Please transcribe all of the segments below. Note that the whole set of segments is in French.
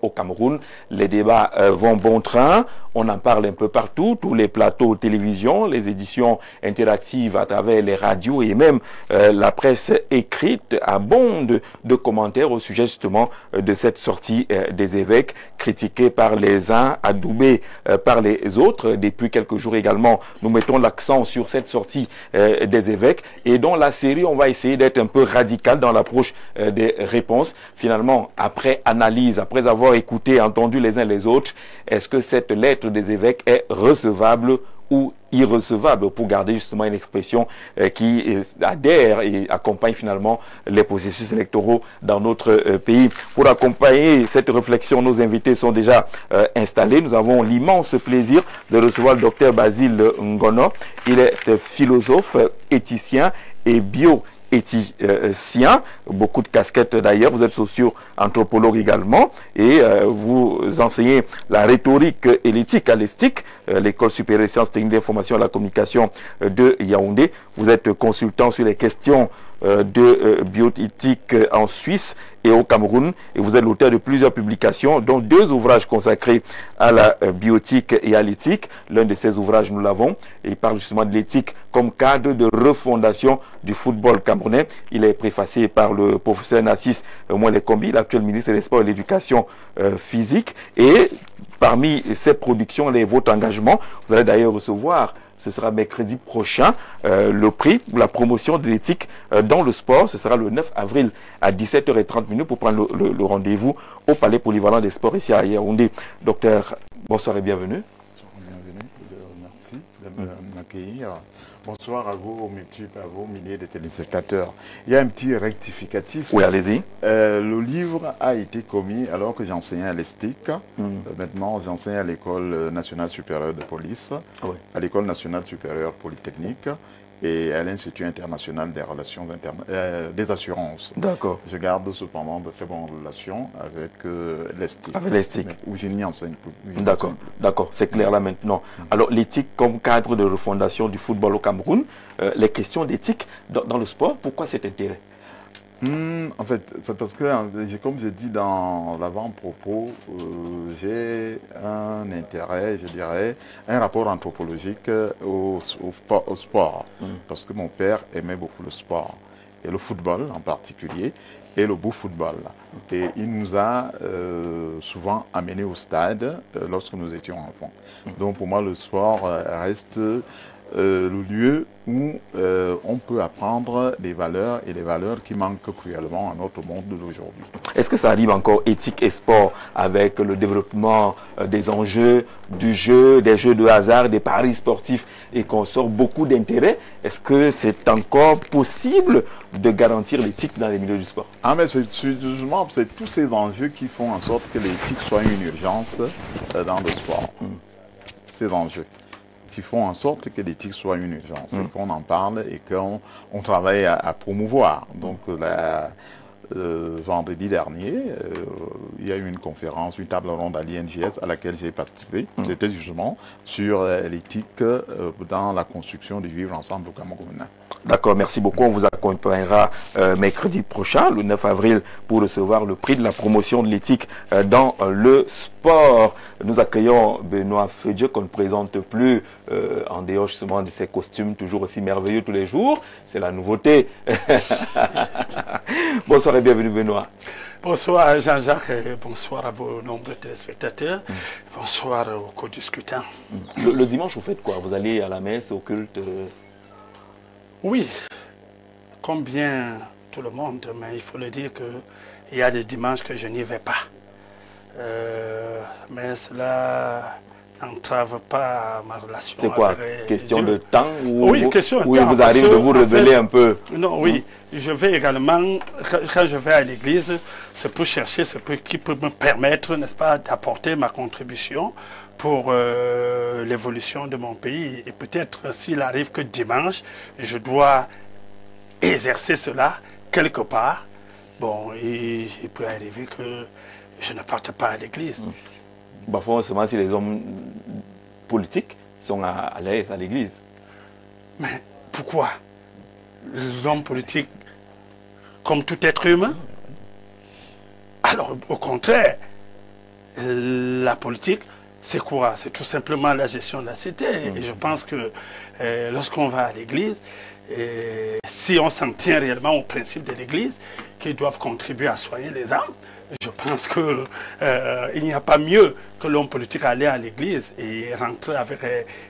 Au Cameroun, les débats vont bon train, on en parle un peu partout, tous les plateaux télévision, les éditions interactives à travers les radios et même la presse écrite abonde de commentaires au sujet justement de cette sortie des évêques, critiquée par les uns, adoubée par les autres. Depuis quelques jours également, nous mettons l'accent sur cette sortie des évêques et dans la série, on va essayer d'être un peu radical dans l'approche des réponses. Finalement, après analyse, après avoir écouté, entendu les uns les autres, est-ce que cette lettre des évêques est recevable ou irrecevable, pour garder justement une expression qui adhère et accompagne finalement les processus électoraux dans notre pays. Pour accompagner cette réflexion, nos invités sont déjà installés. Nous avons l'immense plaisir de recevoir le docteur Basile Ngono. Il est philosophe, éthicien et bioéthicien, beaucoup de casquettes d'ailleurs. Vous êtes socio-anthropologue également et vous enseignez la rhétorique et l'éthique à l'ESTIC, l'école supérieure des sciences techniques d'information et de la communication de Yaoundé. Vous êtes consultant sur les questions de bioéthique en Suisse et au Cameroun, et vous êtes l'auteur de plusieurs publications, dont 2 ouvrages consacrés à la bioéthique et à l'éthique. L'un de ces ouvrages, nous l'avons, et il parle justement de l'éthique comme cadre de refondation du football camerounais. Il est préfacé par le professeur Nassis Mouelekombi, l'actuel ministre des Sports et de l'Éducation physique, et parmi ces productions, votre engagement, vous allez d'ailleurs recevoir, ce sera mercredi prochain, le prix pour la promotion de l'éthique dans le sport. Ce sera le 9 avril à 17h30 pour prendre le rendez-vous au Palais Polyvalent des Sports ici à Yaoundé. Docteur, bonsoir et bienvenue. Bienvenue, merci de m'accueillir. Bonsoir à vous, à vos milliers de téléspectateurs. Il y a un petit rectificatif. Oui, allez-y. Le livre a été commis alors que j'enseignais à l'ESTIC. Maintenant, j'enseigne à l'École nationale supérieure de police, à l'École nationale supérieure polytechnique et à l'Institut international des relations des assurances. D'accord. Je garde cependant de très bonnes relations avec l'ESTIC. Avec l'ESTIC. Où je n'y enseigne plus. D'accord, d'accord, c'est clair là maintenant. Alors l'éthique comme cadre de refondation du football au Cameroun, les questions d'éthique dans le sport, pourquoi cet intérêt? En fait, c'est parce que, comme j'ai dit dans l'avant-propos, j'ai un intérêt, je dirais, un rapport anthropologique au sport. Parce que mon père aimait beaucoup le sport, et le football en particulier, et le beau football. Et il nous a souvent amenés au stade lorsque nous étions enfants. Donc pour moi, le sport reste le lieu où on peut apprendre des valeurs et les valeurs qui manquent cruellement à notre monde d'aujourd'hui. Est-ce que ça arrive encore éthique et sport avec le développement des enjeux du jeu, des jeux de hasard, des paris sportifs et qu'on sort beaucoup d'intérêt? Est-ce que c'est encore possible de garantir l'éthique dans les milieux du sport? Ah, mais c'est justement tous ces enjeux qui font en sorte que l'éthique soit une urgence dans le sport. Ces enjeux qui font en sorte que l'éthique soit une urgence, et qu'on en parle et qu'on travaille à promouvoir. Donc, vendredi dernier, il y a eu une conférence, une table ronde à l'INGS à laquelle j'ai participé. C'était justement sur l'éthique dans la construction du vivre ensemble au Cameroun. D'accord, merci beaucoup. On vous accompagnera mercredi prochain, le 9 avril, pour recevoir le prix de la promotion de l'éthique dans le sport. Nous accueillons Benoît Fedje, qu'on ne présente plus en dehors justement de ses costumes toujours aussi merveilleux tous les jours. C'est la nouveauté. Bonsoir et bienvenue Benoît. Bonsoir Jean-Jacques et bonsoir à vos nombreux téléspectateurs. Bonsoir aux co-discutants. Le dimanche, vous faites quoi? Vous allez à la messe, au culte? Oui, comme bien tout le monde, mais il faut le dire qu'il y a des dimanches que je n'y vais pas. Mais cela n'entrave pas ma relation. C'est quoi? Question de temps ou oui, question de temps. Il vous arrive de vous révéler un peu? Non, oui. Je vais également, quand je vais à l'église, c'est pour chercher ce qui peut me permettre, n'est-ce pas, d'apporter ma contribution pour l'évolution de mon pays. Et peut-être s'il arrive que dimanche, je dois exercer cela quelque part, bon, il peut arriver que je ne parte pas à l'église. Parfois, seulement si les hommes politiques sont à l'aise à l'église. Mais pourquoi? Les hommes politiques, comme tout être humain? Alors, au contraire, la politique, c'est quoi? C'est tout simplement la gestion de la cité. Et je pense que lorsqu'on va à l'église, si on s'en tient réellement au principe de l'église, qui doivent contribuer à soigner les âmes, je pense qu'il n'y a pas mieux que l'homme politique aller à l'église et rentrer avec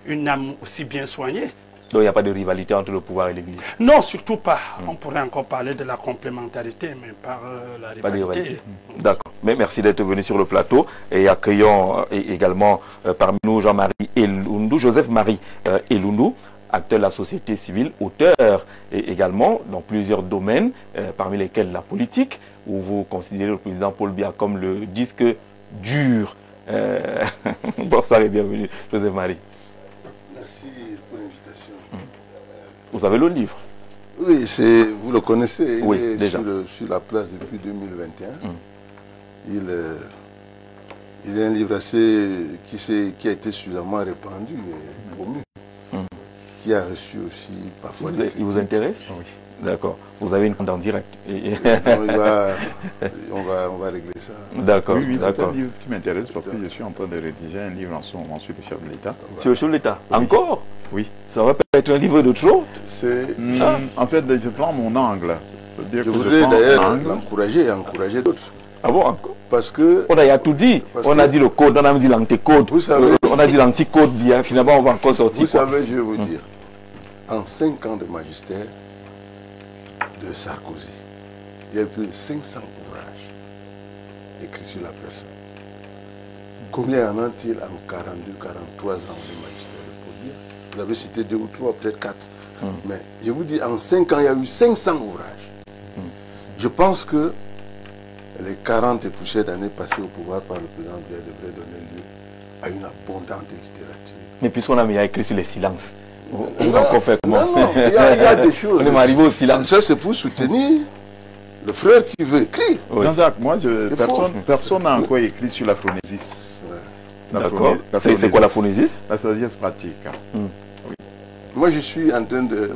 une âme aussi bien soignée. Donc il n'y a pas de rivalité entre le pouvoir et l'église? Non, surtout pas. On pourrait encore parler de la complémentarité, mais pas la rivalité. Pas de rivalité. D'accord. Mais merci d'être venu sur le plateau et accueillons également parmi nous Jean-Marie Elundou, Joseph-Marie Elundou, acteur de la société civile, auteur et également dans plusieurs domaines, parmi lesquels la politique, où vous considérez le président Paul Biya comme le disque dur. Bonsoir et bienvenue, Joseph-Marie. Merci pour l'invitation. Vous avez le livre? Oui, vous le connaissez, il est déjà sur la place depuis 2021. Il est un livre qui a été suffisamment répandu et promu, qui a reçu aussi parfois des critiques. Il vous intéresse? Oui. D'accord. Vous avez une compte en direct. On va régler ça. D'accord. Oui, c'est un livre qui m'intéresse parce que je suis en train de rédiger un livre en ce moment sur le chef de l'État. Sur le chef de l'État? Encore? Oui. Ça va peut-être être un livre de trop? En fait, je prends mon angle. Je voudrais d'ailleurs encourager d'autres. Ah bon, encore? Parce que... On a tout dit. On a dit le code, on a dit l'anticode. On a dit l'anticode, bien. Finalement, on va encore sortir. Vous savez, je vais vous dire, en 5 ans de magistère de Sarkozy, il y a eu plus de 500 ouvrages écrits sur la personne. Combien en a-t-il en 42, 43 ans de magistère de Paul Biya? Vous avez cité 2 ou 3, peut-être 4. Mais je vous dis, en 5 ans, il y a eu 500 ouvrages. Je pense que les 40 et poussières d'années passées au pouvoir par le président Biya devraient donner lieu à une abondante littérature. Mais puisqu'on a écrit sur les silences, on va encore faire comment? Non, il y a des choses. On est arrivé au silence. Ça, c'est pour soutenir le frère qui veut écrire. Oui. Jean-Jacques, moi, personne n'a encore écrit sur la phronésis. D'accord. C'est quoi la phronésis? La sagesse pratique. Oui. Moi, je suis en train de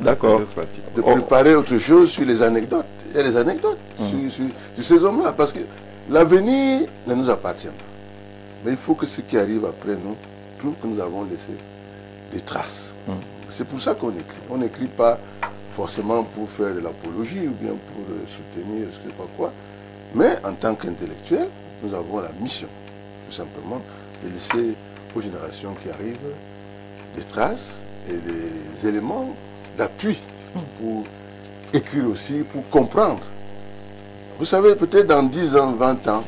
préparer autre chose sur les anecdotes. Il y a des anecdotes sur ces hommes-là, parce que l'avenir ne nous appartient pas. Mais il faut que ce qui arrive après nous prouve que nous avons laissé des traces. C'est pour ça qu'on écrit. On n'écrit pas forcément pour faire de l'apologie ou bien pour soutenir je ne sais pas quoi. Mais en tant qu'intellectuel, nous avons la mission, tout simplement, de laisser aux générations qui arrivent des traces et des éléments d'appui pour écrire aussi, pour comprendre. Vous savez, peut-être dans 10 ans, 20 ans,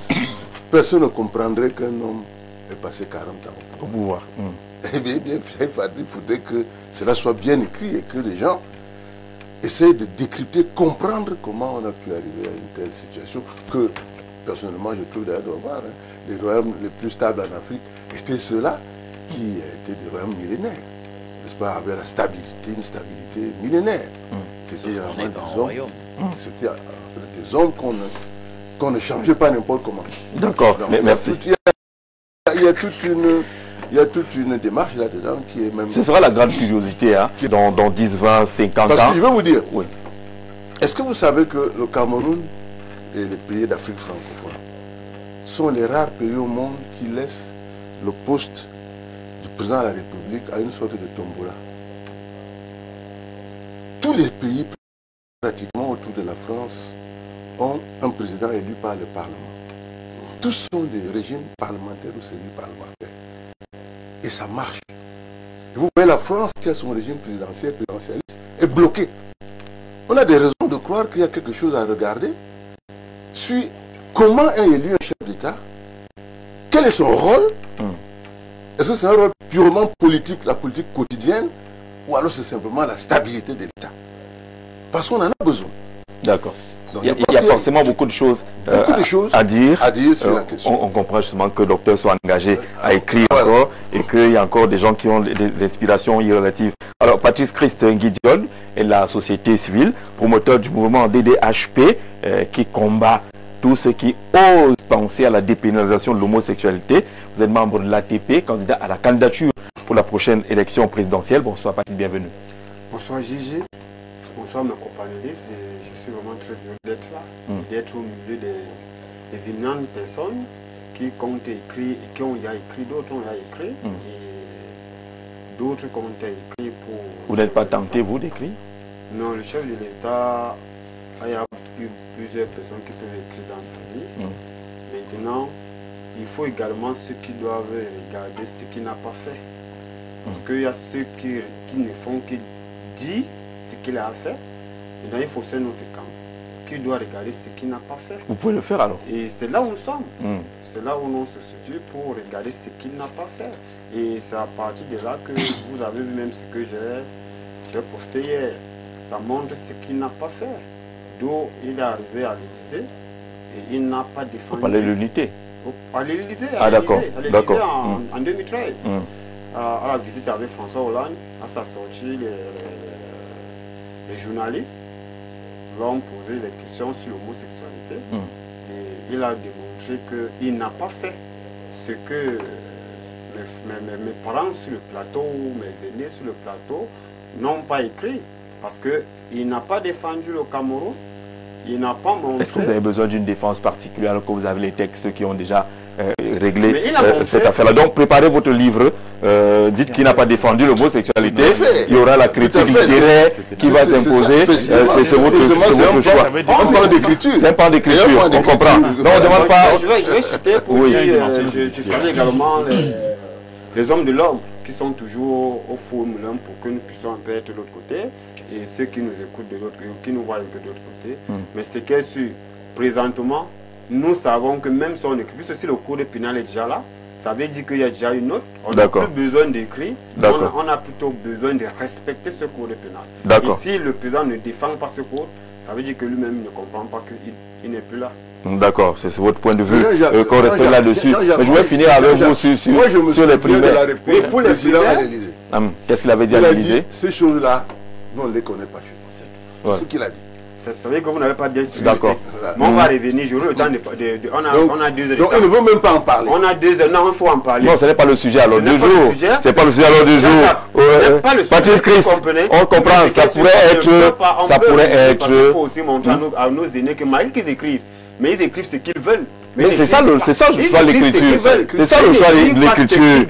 personne ne comprendrait qu'un homme ait passé 40 ans au pouvoir. Eh bien, il faudrait que cela soit bien écrit et que les gens essayent de décrypter, comprendre comment on a pu arriver à une telle situation que, personnellement, je trouve d'ailleurs de voir, les royaumes les plus stables en Afrique étaient ceux-là qui étaient des royaumes millénaires, n'est-ce pas, avec la stabilité, une stabilité millénaire. C'était des hommes qu'on ne changeait pas n'importe comment. D'accord, merci. Il y a toute une démarche là-dedans qui est même... Ce sera la grande curiosité, hein, dans 10, 20, 50 ans. Parce que je vais vous dire, est-ce que vous savez que le Cameroun et les pays d'Afrique francophone sont les rares pays au monde qui laissent le poste du président de la République à une sorte de tombola? Tous les pays pratiquement autour de la France ont un président élu par le Parlement. Tous sont des régimes parlementaires ou semi-parlementaires. Et ça marche. Et vous voyez la France qui a son régime présidentialiste est bloquée. On a des raisons de croire qu'il y a quelque chose à regarder sur comment est élu un chef d'État, quel est son rôle. Est-ce que c'est un rôle purement politique, la politique quotidienne, ou alors c'est simplement la stabilité de l'État? Parce qu'on en a besoin. D'accord. Il y a forcément beaucoup de choses à dire sur la question. On comprend justement que le docteur soit engagé à écrire encore et qu'il y a encore des gens qui ont des inspirations irrelatives. Alors, Patrice Christ Nguidiol est la société civile, promoteur du mouvement DDHP qui combat tous ceux qui osent penser à la dépénalisation de l'homosexualité. Vous êtes membre de l'ATP, candidat à la candidature pour la prochaine élection présidentielle. Bonsoir Patrice, bienvenue. Bonsoir Gigi. Bonsoir mes compagnonnistes, je suis vraiment très heureux d'être là, d'être au milieu des éminentes personnes qui comptent écrire et qui ont déjà écrit, d'autres ont déjà écrit. Et d'autres comptent écrire pour... Vous n'êtes pas tenté, vous, d'écrire? Non, le chef de l'État, il y a eu plusieurs personnes qui peuvent écrire dans sa vie. Maintenant, il faut également ceux qui doivent regarder ce qu'il n'a pas fait. Parce qu'il y a ceux qui ne font que dire ce qu'il a fait. Maintenant, il faut faire notre camp. Qui doit regarder ce qu'il n'a pas fait. Vous pouvez le faire alors? Et c'est là où nous sommes. C'est là où on se situe pour regarder ce qu'il n'a pas fait. Et c'est à partir de là que vous avez vu même ce que j'ai posté hier. Ça montre ce qu'il n'a pas fait. D'où il est arrivé à l'Élysée et il n'a pas défendu. Vous parlez de l'unité? À l'Élysée, d'accord. En 2013. À la visite avec François Hollande, à sa sortie, les journalistes vont poser des questions sur l'homosexualité. Et il a démontré qu'il n'a pas fait ce que mes parents sur le plateau, mes aînés sur le plateau n'ont pas écrit. Parce qu'il n'a pas défendu le Cameroun, il n'a pas montré... Est-ce que vous avez besoin d'une défense particulière alors que vous avez les textes qui ont déjà réglé cette affaire-là? Donc préparez votre livre, dites qu'il n'a pas défendu l'homosexualité, il y aura la critique littéraire qui va s'imposer, c'est votre choix. On parle d'écriture. C'est un pan d'écriture, on comprend. Non, on ne demande pas... Je vais citer pour dire, je salue également les hommes de l'ombre qui sont toujours au fond moulin pour que nous puissions un peu être de l'autre côté et ceux qui nous écoutent de l'autre, qui nous voient un peu de l'autre côté. Mais ce qui est sûr, présentement, nous savons que même si on écrit, puisque si le code pénal est déjà là, ça veut dire qu'il y a déjà une autre. On n'a plus besoin d'écrire, on a plutôt besoin de respecter ce code pénal. Et si le président ne défend pas ce code, ça veut dire que lui-même ne comprend pas qu'il n'est plus là. D'accord, c'est votre point de vue qu'on respecte là-dessus. Mais je vais finir avec vous sur les primaires. Oui, pour les primaires à l'Élysée. Qu'est-ce qu'il avait dit à l'Élysée? Ces choses-là, nous on ne les connaît pas chez nous. C'est ce qu'il a dit. Ça veut dire que vous n'avez pas bien suivi. D'accord. Mais on va revenir, j'aurai le temps on a 2 heures. Donc il ne veut même pas en parler. On a 2 heures, non, il faut en parler. Non, ce n'est pas le sujet alors du jour. C'est pas le sujet alors du jour. Patrice Christ, on comprend, ça pourrait être... Il faut aussi montrer à nos aînés que malgré qu'ils écrivent, mais ils écrivent ce qu'ils veulent. Mais c'est ça le choix de l'écriture. C'est ça le choix de l'écriture.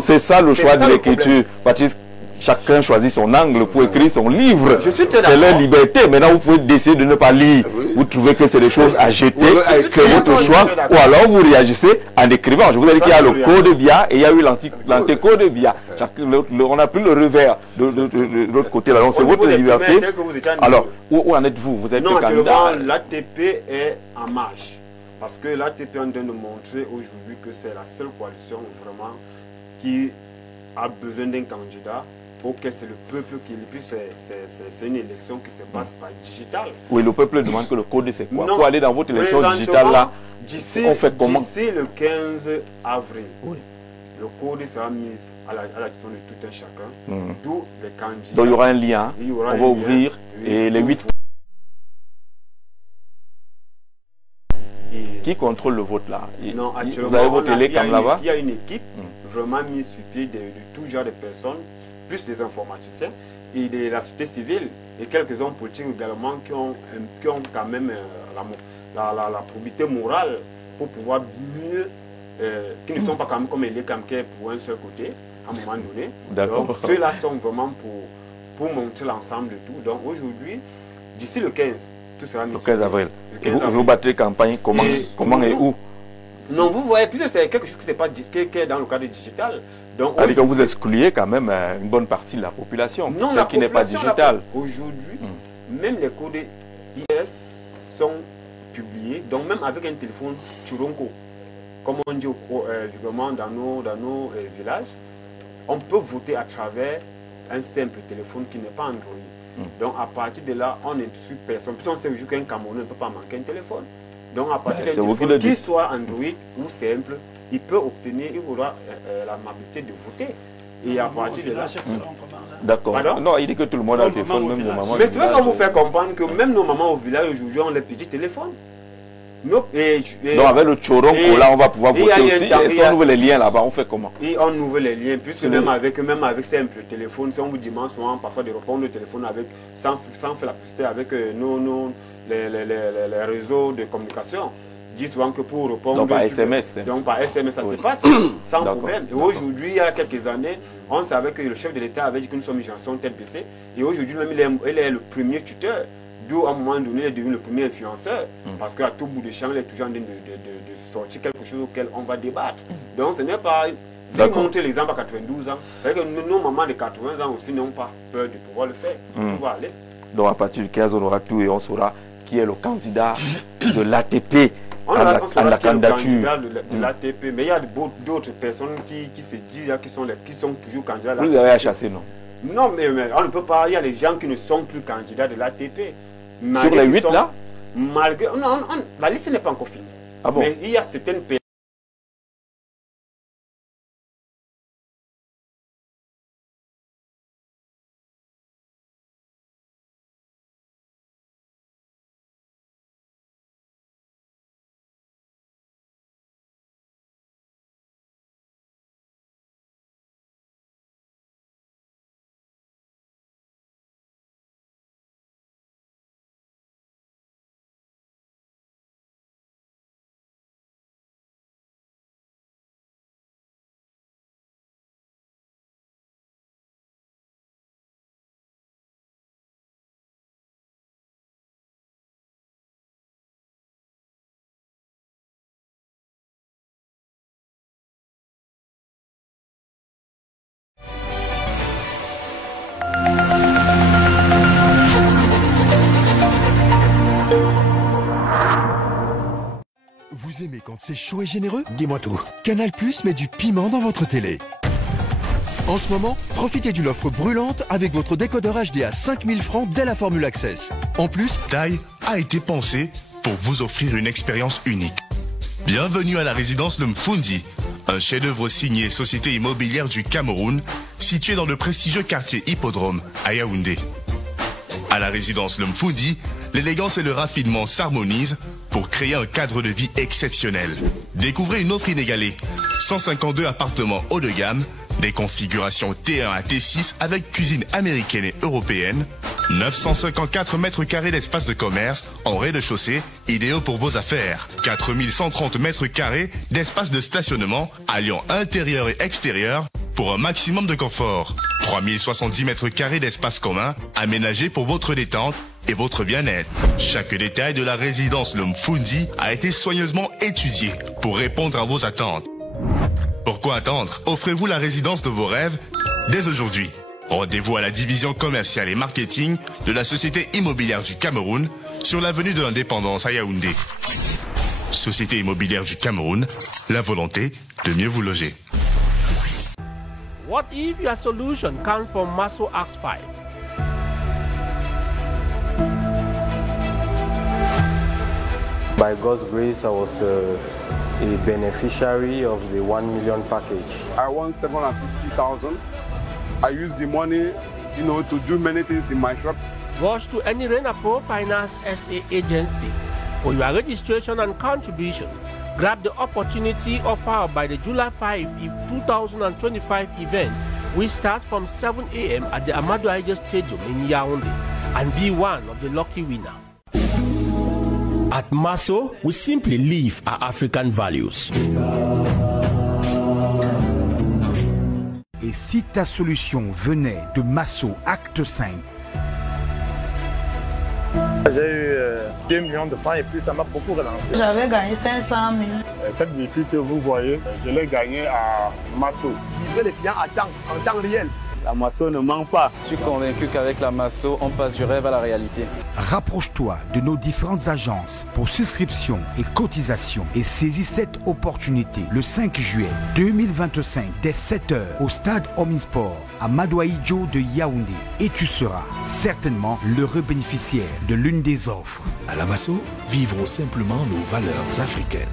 C'est ça le choix de l'écriture. Patrice, chacun choisit son angle pour écrire son livre. C'est leur liberté. Maintenant, vous pouvez décider de ne pas lire. Vous trouvez que c'est des choses à jeter, c'est votre choix. Ou alors vous réagissez en écrivant. Je vous ai dit qu'il y a le code BIA et il y a eu l'anticode BIA. On n'a plus le revers de l'autre côté. Donc c'est votre liberté. Alors, où en êtes-vous? Vous êtes candidat? L'ATP est en marche. Parce que l'ATP est en train de montrer aujourd'hui que c'est la seule coalition vraiment qui a besoin d'un candidat. Ok, c'est le peuple qui... Puis c'est une élection qui se passe par digital. Oui, le peuple demande que le code c'est quoi? Pour aller dans votre élection digitale là, on fait comment? D'ici le 15 avril, le code sera mis à la disposition de tout un chacun. D'où les candidats. Donc il y aura un lien, on va ouvrir et les 8... Qui contrôle le vote là? Non, actuellement, vous avez voté comme là-bas? Il y a une équipe vraiment mise sur pied de tout genre de personnes, plus les informaticiens et de la société civile et quelques hommes politiques également qui ont quand même la probité morale pour pouvoir mieux, qui ne sont pas quand même comme les camquets pour un seul côté à un moment donné. Donc ceux-là sont vraiment pour montrer l'ensemble de tout. Donc aujourd'hui, d'ici le 15, tout sera mis. Le 15 avril. Vous battrez campagne comment et où? Non, vous voyez, puisque c'est quelque chose qui est dans le cadre digital. Donc, que vous excluez quand même une bonne partie de la population, ce qui n'est pas digital. Aujourd'hui, même les codes IS sont publiés, donc même avec un téléphone Churonko, comme on dit dans nos villages, on peut voter à travers un simple téléphone qui n'est pas Android. Donc à partir de là, on n'instruit personne. Puis on sait qu'un Camerounais ne peut pas manquer un téléphone. Donc à partir d'un téléphone qui soit Android ou simple, il peut obtenir, il aura l'amabilité de voter. Et à partir de là... D'accord. Non, il dit que tout le monde a un téléphone, même nos mamans. Mais c'est vrai qu'on vous fait comprendre que même nos mamans au village aujourd'hui ont les petits téléphones. Donc avec le Choronko là, on va pouvoir voter aussi. Est-ce qu'on ouvre les liens là-bas? On fait comment? Et on ouvre les liens, puisque même avec simple téléphone, si on vous demande souvent parfois de répondre au téléphone avec, sans faire la publicité avec les réseaux de communication, Je dis souvent que pour répondre... Donc par SMS. Donc par SMS, ça se passe sans problème. Et aujourd'hui, il y a quelques années, on savait que le chef de l'État avait dit que nous sommes une chanson tête baissée. Et aujourd'hui, même, il est le premier tuteur. D'où, à un moment donné, il est devenu le premier influenceur. Parce qu'à tout bout de champ, il est toujours en train de sortir quelque chose auquel on va débattre. Donc ce n'est pas... Si vous montrez l'exemple à 92 ans, c'est que nos mamans de 80 ans aussi n'ont pas peur de pouvoir le faire. Pouvoir aller. Donc à partir du 15, on aura tout et on saura qui est le candidat de l'ATP à la candidature. De l'ATP, mais il y a d'autres personnes qui se disent qui sont toujours candidats. Vous avez à chasser, non? Non, mais on ne peut pas. Il y a des gens qui ne sont plus candidats de l'ATP. Sur les 8 là? Malgré, non, la liste n'est pas encore finie. Ah bon? Mais il y a certaines personnes. Vous aimez quand c'est chaud et généreux? Dis-moi tout. Canal+ met du piment dans votre télé. En ce moment, profitez d'une offre brûlante avec votre décodeur HD à 5000 francs dès la formule Access. En plus, Taille a été pensé pour vous offrir une expérience unique. Bienvenue à la résidence Le Mfundi, un chef-d'œuvre signé Société Immobilière du Cameroun, situé dans le prestigieux quartier Hippodrome à Yaoundé. À la résidence Le Mfundi, l'élégance et le raffinement s'harmonisent pour créer un cadre de vie exceptionnel. Découvrez une offre inégalée. 152 appartements haut de gamme, des configurations T1 à T6 avec cuisine américaine et européenne, 954 mètres carrés d'espace de commerce en rez-de-chaussée, idéaux pour vos affaires, 4130 mètres carrés d'espace de stationnement alliant intérieur et extérieur pour un maximum de confort, 3070 mètres carrés d'espace commun aménagés pour votre détente et votre bien-être. Chaque détail de la résidence Le Mfundi a été soigneusement étudié pour répondre à vos attentes. Pourquoi attendre? Offrez-vous la résidence de vos rêves dès aujourd'hui. Rendez-vous à la division commerciale et marketing de la Société Immobilière du Cameroun sur l'avenue de l'Indépendance à Yaoundé. Société Immobilière du Cameroun, la volonté de mieux vous loger. What if your solution comes from Maso X5? By God's grace, I was a beneficiary of the 1 million package. I won 750,000. I used the money, to do many things in my shop. Rush to any Renapro Finance SA agency for your registration and contribution. Grab the opportunity offered by the July 5, 2025 event, which starts from 7 a.m. at the Amadou Ahidjo Stadium in Yaoundé, and be one of the lucky winners. At Maso, we simply live our African values. Et si ta solution venait de Maso Acte 5? J'ai eu 2 millions de francs et puis ça m'a beaucoup relancé. J'avais gagné 500 000. Cette défi que vous voyez, je l'ai gagné à Maso. Livrer les clients en temps réel. La Maso ne manque pas. Je suis convaincu qu'avec la Maso, on passe du rêve à la réalité. Rapproche-toi de nos différentes agences pour souscription et cotisation et saisis cette opportunité le 5 juillet 2025 dès 7h au stade Omnisport à Amadou Ahidjo de Yaoundé. Et tu seras certainement l'heureux bénéficiaire de l'une des offres. À la Maso, vivrons simplement nos valeurs africaines.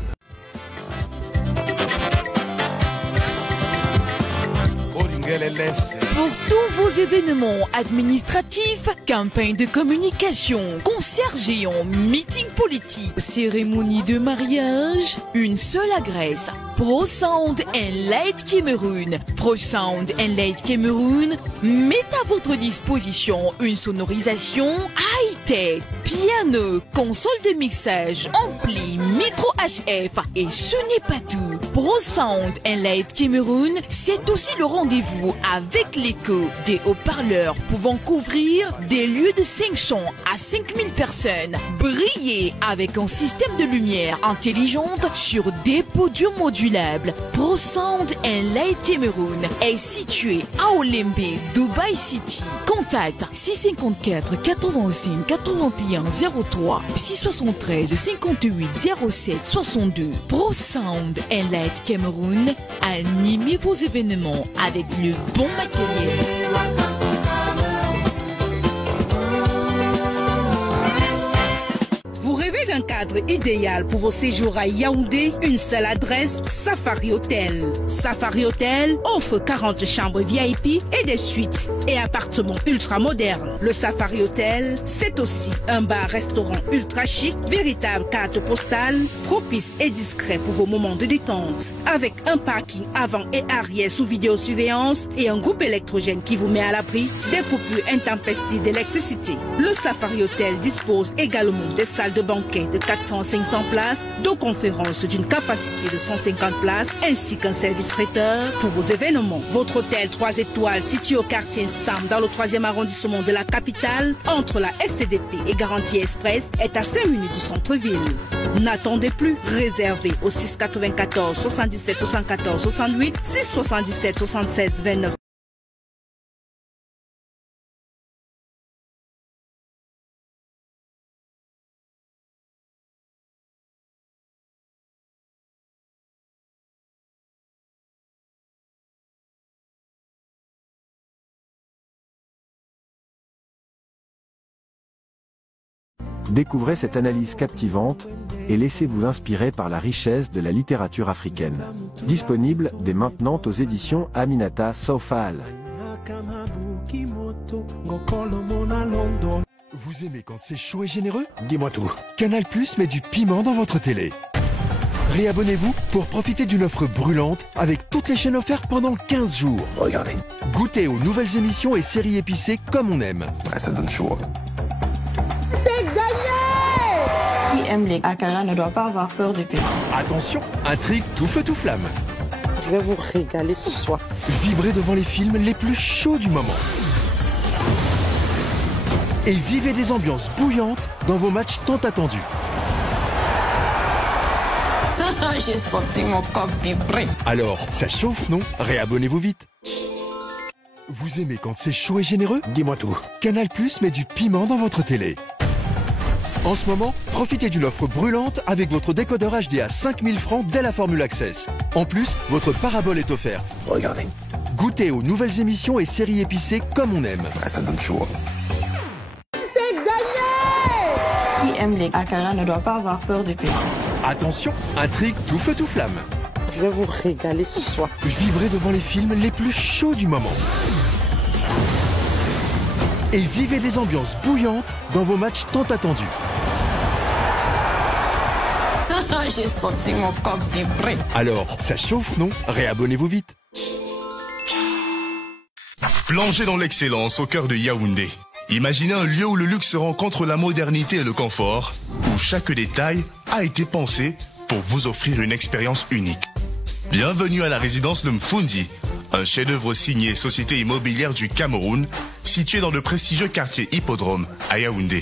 Pour tous vos événements administratifs, campagnes de communication, concerts géants, meetings politiques, cérémonies de mariage, une seule adresse. Pro Sound and Light Cameroun. Pro Sound and Light Cameroun met à votre disposition une sonorisation high-tech, piano, console de mixage, ampli, micro HF et ce n'est pas tout. Pro Sound and Light Cameroun, c'est aussi le rendez-vous avec l'écho des haut-parleurs pouvant couvrir des lieux de 500 à 5000 personnes. Briller avec un système de lumière intelligente sur des podiums modulables. Pro Sound and Light Cameroun est situé à Olembe, Dubai City. Contact 654 85 81 03 673 58 07 62. Pro Sound and Light Cameroun, animez vos événements avec le bon matériel. Vous rêvez d'un cadre idéal pour vos séjours à Yaoundé? Une seule adresse, Safari Hotel. Safari Hotel offre 40 chambres VIP et des suites et appartements ultra modernes. Le Safari Hotel, c'est aussi un bar-restaurant ultra chic, véritable carte postale, propice et discret pour vos moments de détente. Avec un parking avant et arrière sous vidéosurveillance et un groupe électrogène qui vous met à l'abri des coupures intempestives d'électricité. Le Safari Hotel dispose également des salles de banquet de 400 à 500 places, de conférences d'une capacité de 150 places, ainsi qu'un service traiteur pour vos événements. Votre hôtel 3 étoiles situé au quartier Sam dans le 3e arrondissement de la capitale, entre la SCDP et Garantie Express, est à 5 minutes du centre-ville. N'attendez plus, réservez au 694 77 74 68 677 76 29. Découvrez cette analyse captivante et laissez-vous inspirer par la richesse de la littérature africaine. Disponible dès maintenant aux éditions Aminata Sofal. Vous aimez quand c'est chaud et généreux? Dis-moi tout. Canal Plus met du piment dans votre télé. Réabonnez-vous pour profiter d'une offre brûlante avec toutes les chaînes offertes pendant 15 jours. Regardez. Goûtez aux nouvelles émissions et séries épicées comme on aime. Ouais, ça donne chaud. C'est gagné! Qui aime les akara ne doit pas avoir peur du piment. Attention, intrigue tout feu tout flamme. Je vais vous régaler ce soir. Vibrez devant les films les plus chauds du moment. Et vivez des ambiances bouillantes dans vos matchs tant attendus. J'ai senti mon corps vibrer. Alors, ça chauffe, non? Réabonnez-vous vite. Vous aimez quand c'est chaud et généreux? Dis-moi tout. Canal Plus met du piment dans votre télé. En ce moment, profitez d'une offre brûlante avec votre décodeur HD à 5000 francs dès la formule Access. En plus, votre parabole est offerte. Regardez. Goûtez aux nouvelles émissions et séries épicées comme on aime. Ouais, ça donne chaud. C'est gagné! Qui aime les akara ne doit pas avoir peur du piment. Attention, intrigue tout feu tout flamme. Je vais vous régaler ce soir. Vibrez devant les films les plus chauds du moment. Et vivez des ambiances bouillantes dans vos matchs tant attendus. J'ai senti mon corps vibrer. Alors, ça chauffe, non? Réabonnez-vous vite. Plongez dans l'excellence au cœur de Yaoundé. Imaginez un lieu où le luxe rencontre la modernité et le confort, où chaque détail a été pensé pour vous offrir une expérience unique. Bienvenue à la résidence Le Mfundi, un chef-d'œuvre signé Société Immobilière du Cameroun, situé dans le prestigieux quartier Hippodrome à Yaoundé.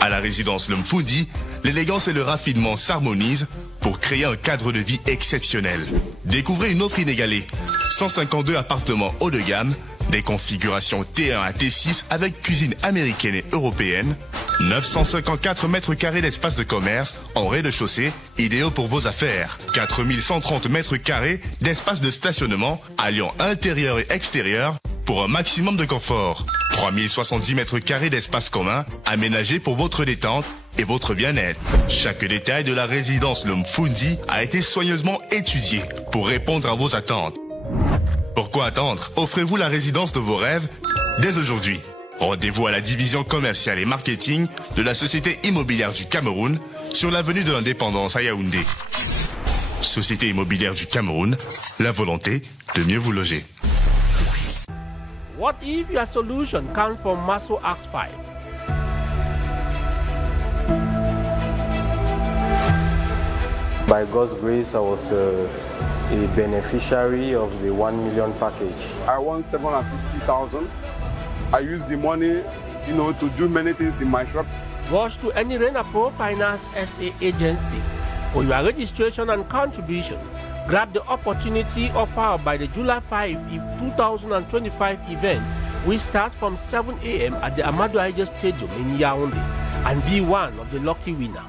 À la résidence Le Mfundi, l'élégance et le raffinement s'harmonisent pour créer un cadre de vie exceptionnel. Découvrez une offre inégalée. 152 appartements haut de gamme, des configurations T1 à T6 avec cuisine américaine et européenne, 954 mètres carrés d'espace de commerce en rez-de-chaussée, idéaux pour vos affaires, 4130 mètres carrés d'espace de stationnement alliant intérieur et extérieur pour un maximum de confort, 3070 mètres carrés d'espace commun aménagés pour votre détente et votre bien-être. Chaque détail de la résidence Le Mfundi a été soigneusement étudié pour répondre à vos attentes. Pourquoi attendre? Offrez-vous la résidence de vos rêves dès aujourd'hui. Rendez-vous à la division commerciale et marketing de la Société Immobilière du Cameroun sur l'avenue de l'Indépendance à Yaoundé. société immobilière du Cameroun, la volonté de mieux vous loger. What if your solution comes from Maso X5? By God's grace, I was a beneficiary of the 1 million package. I won 750,000. I used the money, to do many things in my shop. Rush to any Renapo Finance SA agency for your registration and contribution. Grab the opportunity offered by the July 5, 2025 event, which starts from 7 a.m. at the Amadou Ahidjo Stadium in Yaoundé, and be one of the lucky winners.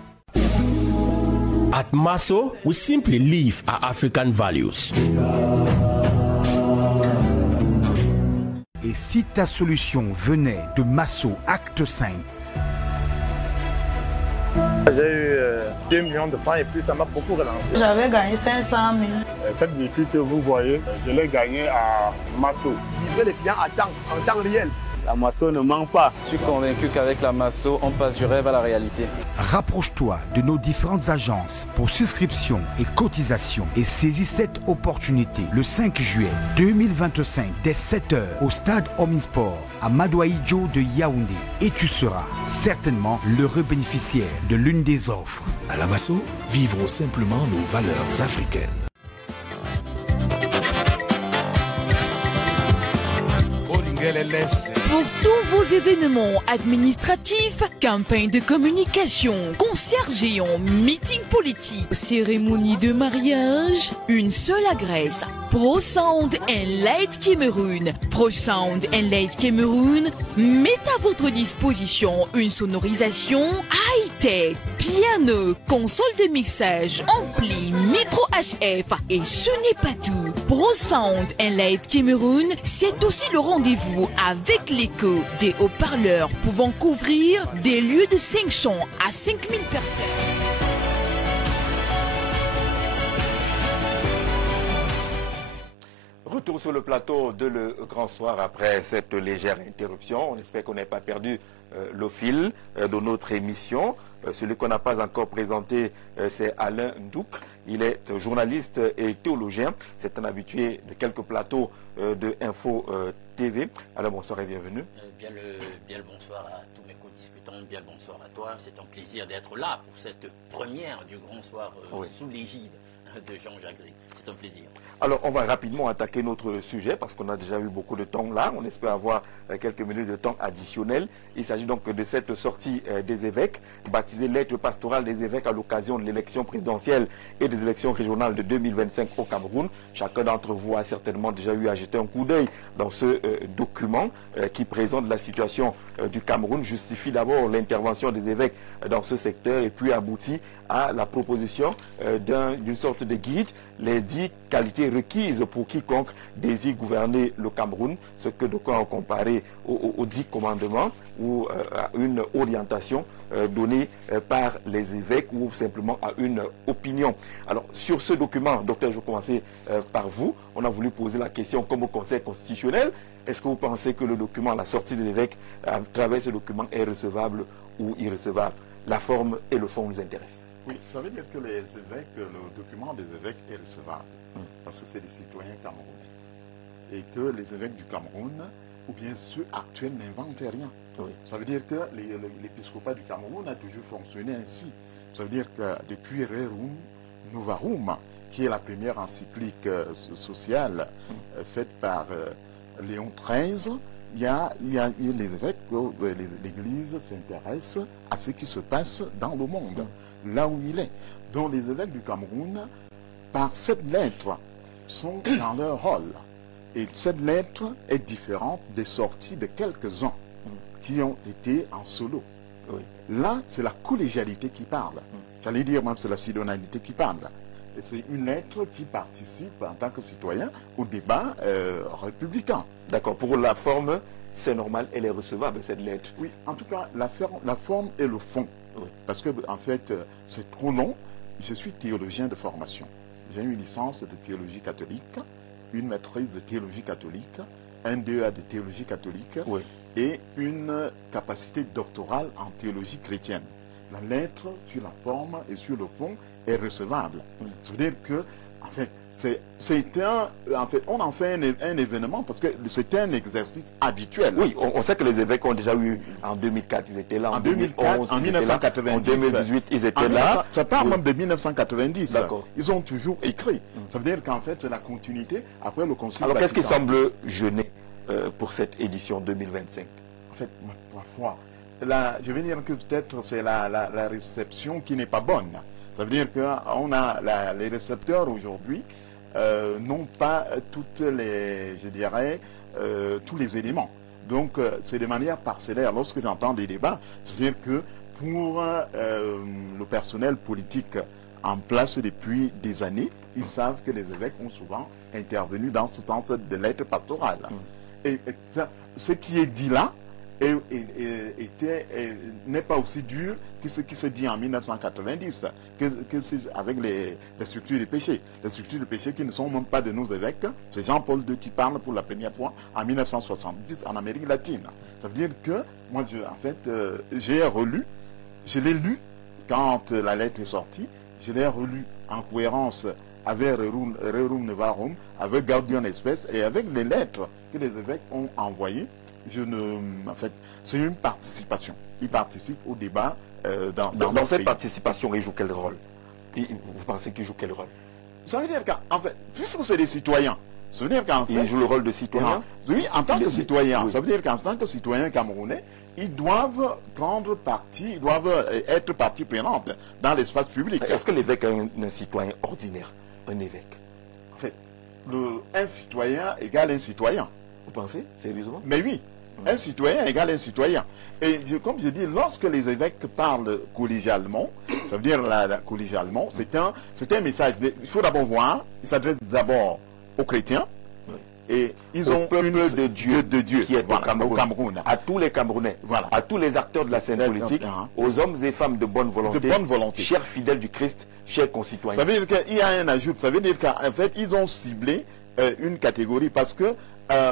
At Maso, we simply live our African values. Et si ta solution venait de Maso Acte 5? J'ai eu 2 millions de francs et puis ça m'a beaucoup relancé. J'avais gagné 500 000. Cette véhicule que vous voyez, je l'ai gagné à Maso. Livrer les clients en temps réel. La Maso ne manque pas. Je suis convaincu qu'avec la Maso, on passe du rêve à la réalité. Rapproche-toi de nos différentes agences pour souscription et cotisation et saisis cette opportunité le 5 juillet 2025 dès 7h au stade Omnisport à Amadou Ahidjo de Yaoundé et tu seras certainement l'heureux bénéficiaire de l'une des offres. À la Maso, vivons simplement nos valeurs africaines. Pour tous vos événements administratifs, campagnes de communication, concerts géants, meetings politiques, cérémonies de mariage, une seule adresse. ProSound and Light Cameroun. ProSound and Light Cameroun met à votre disposition une sonorisation high-tech, piano, console de mixage, ampli, micro HF et ce n'est pas tout. ProSound and Light Cameroun, c'est aussi le rendez-vous avec l'écho des haut-parleurs pouvant couvrir des lieux de 500 à 5000 personnes. Retour sur le plateau de Le Grand Soir après cette légère interruption. On espère qu'on n'ait pas perdu le fil de notre émission. Celui qu'on n'a pas encore présenté, c'est Alain Ndouk. Il est journaliste et théologien. C'est un habitué de quelques plateaux de Info TV. Alors bonsoir et bienvenue. Bien le bonsoir à tous mes co-discutants, bien le bonsoir à toi. C'est un plaisir d'être là pour cette première du Grand Soir sous l'égide de Jean-Jacques Zé. C'est un plaisir. Alors, on va rapidement attaquer notre sujet parce qu'on a déjà eu beaucoup de temps là. On espère avoir quelques minutes de temps additionnel. Il s'agit donc de cette sortie des évêques, baptisée lettre pastorale des évêques à l'occasion de l'élection présidentielle et des élections régionales de 2025 au Cameroun. Chacun d'entre vous a certainement déjà eu à jeter un coup d'œil dans ce document qui présente la situation du Cameroun, justifie d'abord l'intervention des évêques dans ce secteur et puis aboutit à la proposition d'une sorte de guide, les 10 qualités requises pour quiconque désire gouverner le Cameroun, ce que de quoi on comparé aux 10 commandements ou à une orientation donnée par les évêques ou simplement à une opinion. Alors sur ce document, docteur, je vais commencer par vous. On a voulu poser la question comme au Conseil constitutionnel. Est-ce que vous pensez que le document, la sortie des évêques à travers ce document est recevable ou irrecevable? La forme et le fond nous intéressent. Oui, ça veut dire que les évêques, le document des évêques est recevable, parce que c'est des citoyens camerounais. Et que les évêques du Cameroun, ou bien ceux actuels, n'inventent rien. Oui. Ça veut dire que l'épiscopat du Cameroun a toujours fonctionné ainsi. Ça veut dire que depuis Rerum Novarum, qui est la première encyclique sociale faite par Léon XIII, il y a les évêques, l'Église s'intéresse à ce qui se passe dans le monde, là où il est. Donc les évêques du Cameroun, par cette lettre, sont dans leur rôle. Et cette lettre est différente des sorties de quelques-uns qui ont été en solo. Oui. Là, c'est la collégialité qui parle. J'allais dire même c'est la citoyenneté qui parle. Et c'est une lettre qui participe en tant que citoyen au débat républicain. D'accord. Pour la forme, c'est normal, elle est recevable, cette lettre. Oui, en tout cas, la forme et le fond. Oui. Parce que, en fait, c'est trop long. Je suis théologien de formation. J'ai une licence de théologie catholique, une maîtrise de théologie catholique, un DEA de théologie catholique et une capacité doctorale en théologie chrétienne. La lettre, sur la forme et sur le fond, est recevable. Ça veut dire que, en fait, on en fait un événement parce que c'était un exercice habituel. Oui, on sait que les évêques ont déjà eu, en 2004, ils étaient là, en 2011, en 1990, en 2018, ils étaient là. Ça part même de 1990. Ils ont toujours écrit. Ça veut dire qu'en fait, c'est la continuité après le Concile. Alors, qu'est-ce qui semble gêner pour cette édition 2025? En fait, ma foi, je veux dire que peut-être c'est la réception qui n'est pas bonne. Ça veut dire qu'on a les récepteurs aujourd'hui n'ont pas toutes les, je dirais, tous les éléments. Donc, c'est de manière parcellaire. Lorsque j'entends des débats, ça veut dire que pour le personnel politique en place depuis des années, ils savent que les évêques ont souvent intervenu dans ce sens de lettres pastorales. Et ce qui est dit là n'est pas aussi dur que ce qui se dit en 1990, avec les structures de péché. Les structures de péché qui ne sont même pas de nos évêques. C'est Jean-Paul II qui parle pour la première fois en 1970 en Amérique latine. Ça veut dire que, moi, j'ai relu, je l'ai lu quand la lettre est sortie, je l'ai relu en cohérence avec Rerum Novarum, avec Gaudium et Spes et avec les lettres que les évêques ont envoyées. En fait, c'est une participation. Ils participent au débat dans cette participation, ils jouent quel rôle? Vous pensez qu'ils jouent quel rôle? Ça veut dire qu'en fait, puisque c'est des citoyens, ça veut dire qu'en fait... Ils jouent le rôle de citoyen? Oui, en tant que citoyen. Oui. Ça veut dire qu'en tant que citoyen camerounais, ils doivent prendre parti, ils doivent être partie prenante dans l'espace public. Est-ce que l'évêque est un citoyen ordinaire? Un évêque? En fait, un citoyen égale un citoyen. Vous pensez, sérieusement? Mais oui. Un citoyen égale un citoyen. Et comme je dis, lorsque les évêques parlent collégialement, ça veut dire collégialement, c'est un message. Il faut d'abord voir, ils s'adressent d'abord aux chrétiens, et ils ont peuple de Dieu qui est au Cameroun, à tous les Camerounais, à tous les acteurs de la scène politique, aux hommes et femmes de bonne volonté, chers fidèles du Christ, chers concitoyens. Ça veut dire qu'il y a un ajout, ça veut dire qu'en fait, ils ont ciblé une catégorie parce que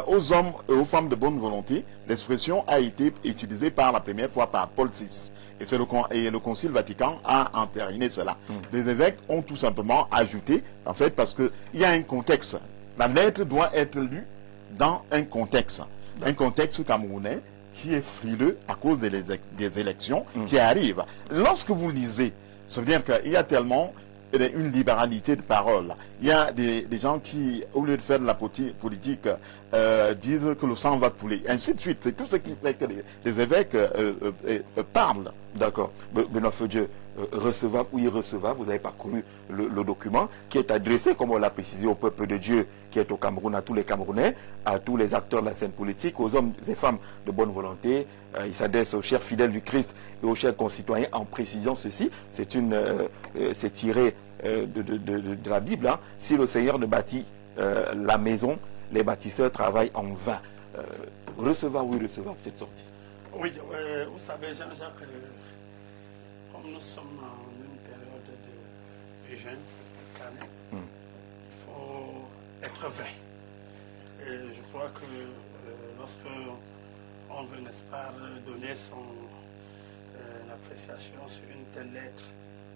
aux hommes et aux femmes de bonne volonté, l'expression a été utilisée par la première fois par Paul VI. Et le Concile Vatican a entériné cela. Les évêques ont tout simplement ajouté, en fait, parce qu'il y a un contexte. La lettre doit être lue dans un contexte camerounais qui est frileux à cause des élections qui arrivent. Lorsque vous lisez, ça veut dire qu'il y a tellement une libéralité de parole. Il y a des gens qui, au lieu de faire de la politique, disent que le sang va couler. Ainsi de suite. C'est tout ce qui fait que les évêques parlent. D'accord. Benoît Feu-Dieu, recevable ou irrecevable, vous avez parcouru le document qui est adressé, comme on l'a précisé, au peuple de Dieu qui est au Cameroun, à tous les Camerounais, à tous les acteurs de la scène politique, aux hommes et femmes de bonne volonté. Il s'adresse aux chers fidèles du Christ et aux chers concitoyens en précisant ceci. C'est tiré de la Bible. Hein. Si le Seigneur ne bâtit la maison, les bâtisseurs travaillent en vain. Recevable ou irrecevable cette sortie? Oui, vous savez, Jean-Jacques, comme nous sommes en une période de jeûne, de carnet, il faut être vain. Et je crois que lorsque on veut, n'est-ce pas, donner son appréciation sur une telle lettre,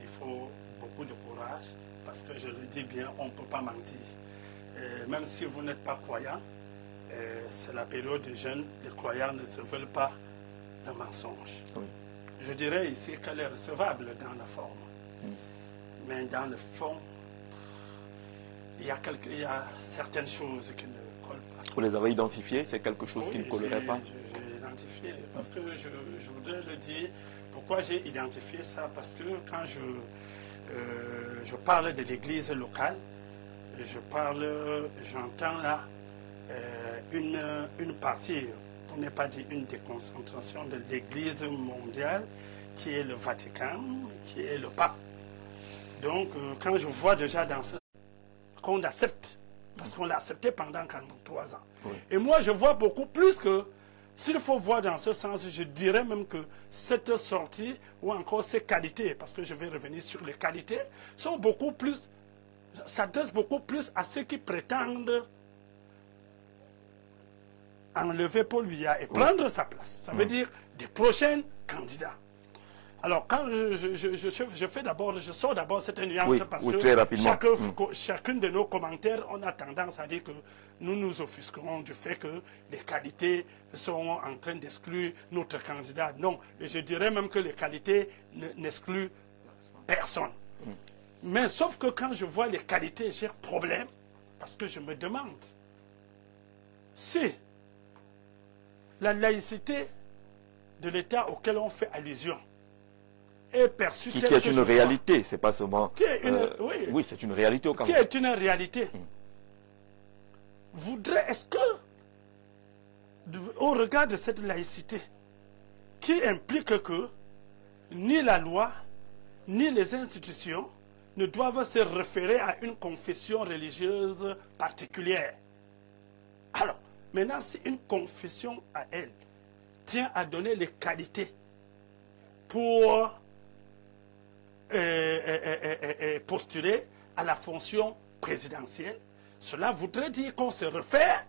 il faut beaucoup de courage, parce que je le dis bien, on ne peut pas mentir. Même si vous n'êtes pas croyant, c'est la période de jeûne, les croyants ne se veulent pas le mensonge. Oui. Je dirais ici qu'elle est recevable dans la forme. Mais dans le fond, il y a certaines choses qui ne collent pas. Vous les avez identifiées? C'est quelque chose qui ne collerait pas? J'ai identifié, parce que je voudrais le dire. Pourquoi j'ai identifié ça? Parce que quand je parle de l'église locale, j'entends là une partie, pour ne pas dire une déconcentration de l'église mondiale, qui est le Vatican, qui est le pape. Donc, quand je vois déjà dans ce qu'on accepte, parce qu'on l'a accepté pendant 43 ans. Oui. Et moi, je vois beaucoup plus que, s'il faut voir dans ce sens, je dirais même que cette sortie, ou encore ces qualités, parce que je vais revenir sur les qualités, sont beaucoup plus, s'adressent beaucoup plus à ceux qui prétendent enlever Paul Biya et prendre sa place. Ça veut dire des prochains candidats. Alors, quand je fais d'abord, je sors d'abord cette nuance oui, parce oui, que chacun de nos commentaires, on a tendance à dire que nous nous offusquons du fait que les qualités sont en train d'exclure notre candidat. Non, et je dirais même que les qualités n'excluent personne. Mais sauf que quand je vois les qualités, j'ai problème parce que je me demande si la laïcité de l'État auquel on fait allusion est perçue qui est une réalité, c'est pas seulement... oui, c'est une réalité au Cameroun. Qui est une réalité. Est-ce que, au regard de cette laïcité, qui implique que ni la loi, ni les institutions ne doivent se référer à une confession religieuse particulière. Alors, maintenant, si une confession à elle tient à donner les qualités pour postuler à la fonction présidentielle, cela voudrait dire qu'on se réfère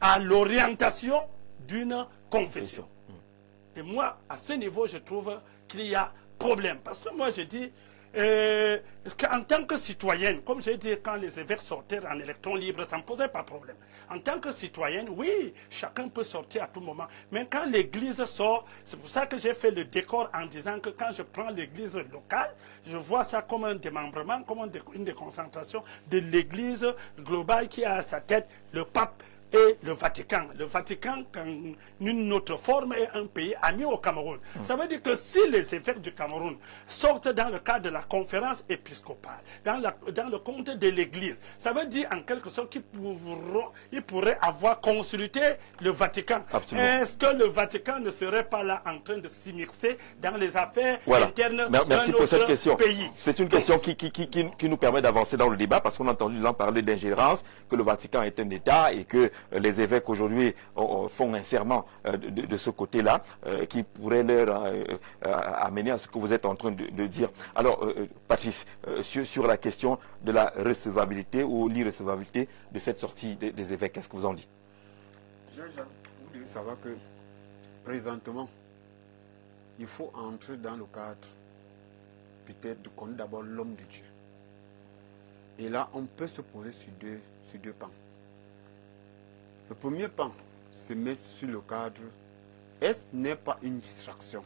à l'orientation d'une confession. Et moi, à ce niveau, je trouve qu'il y a problème. Parce que moi, je dis qu'en tant que citoyenne, comme j'ai dit quand les évêques sortaient en électron libre, ça ne me posait pas de problème. En tant que citoyenne, oui, chacun peut sortir à tout moment. Mais quand l'église sort, c'est pour ça que j'ai fait le décor en disant que quand je prends l'église locale, je vois ça comme un démembrement, comme une déconcentration de l'église globale qui a à sa tête le pape et le Vatican. Le Vatican, en une autre forme, est un pays ami au Cameroun. Ça veut dire que si les évêques du Cameroun sortent dans le cadre de la conférence épiscopale, dans le compte de l'Église, ça veut dire en quelque sorte qu'ils pourraient avoir consulté le Vatican. Est-ce que le Vatican ne serait pas là en train de s'immiscer dans les affaires internes d'un autre pays? C'est une question qui nous permet d'avancer dans le débat, parce qu'on a entendu parler d'ingérence, que le Vatican est un État et que les évêques aujourd'hui font un serment de ce côté-là qui pourrait leur amener à ce que vous êtes en train de dire. Alors, Patrice, sur la question de la recevabilité ou l'irrecevabilité de cette sortie des évêques, qu'est-ce que vous en dites? Vous devez savoir que présentement, il faut entrer dans le cadre peut-être de connaître d'abord l'homme de Dieu. Et là, on peut se poser sur deux pans. Le premier pan se met sur le cadre, est-ce n'est pas une distraction?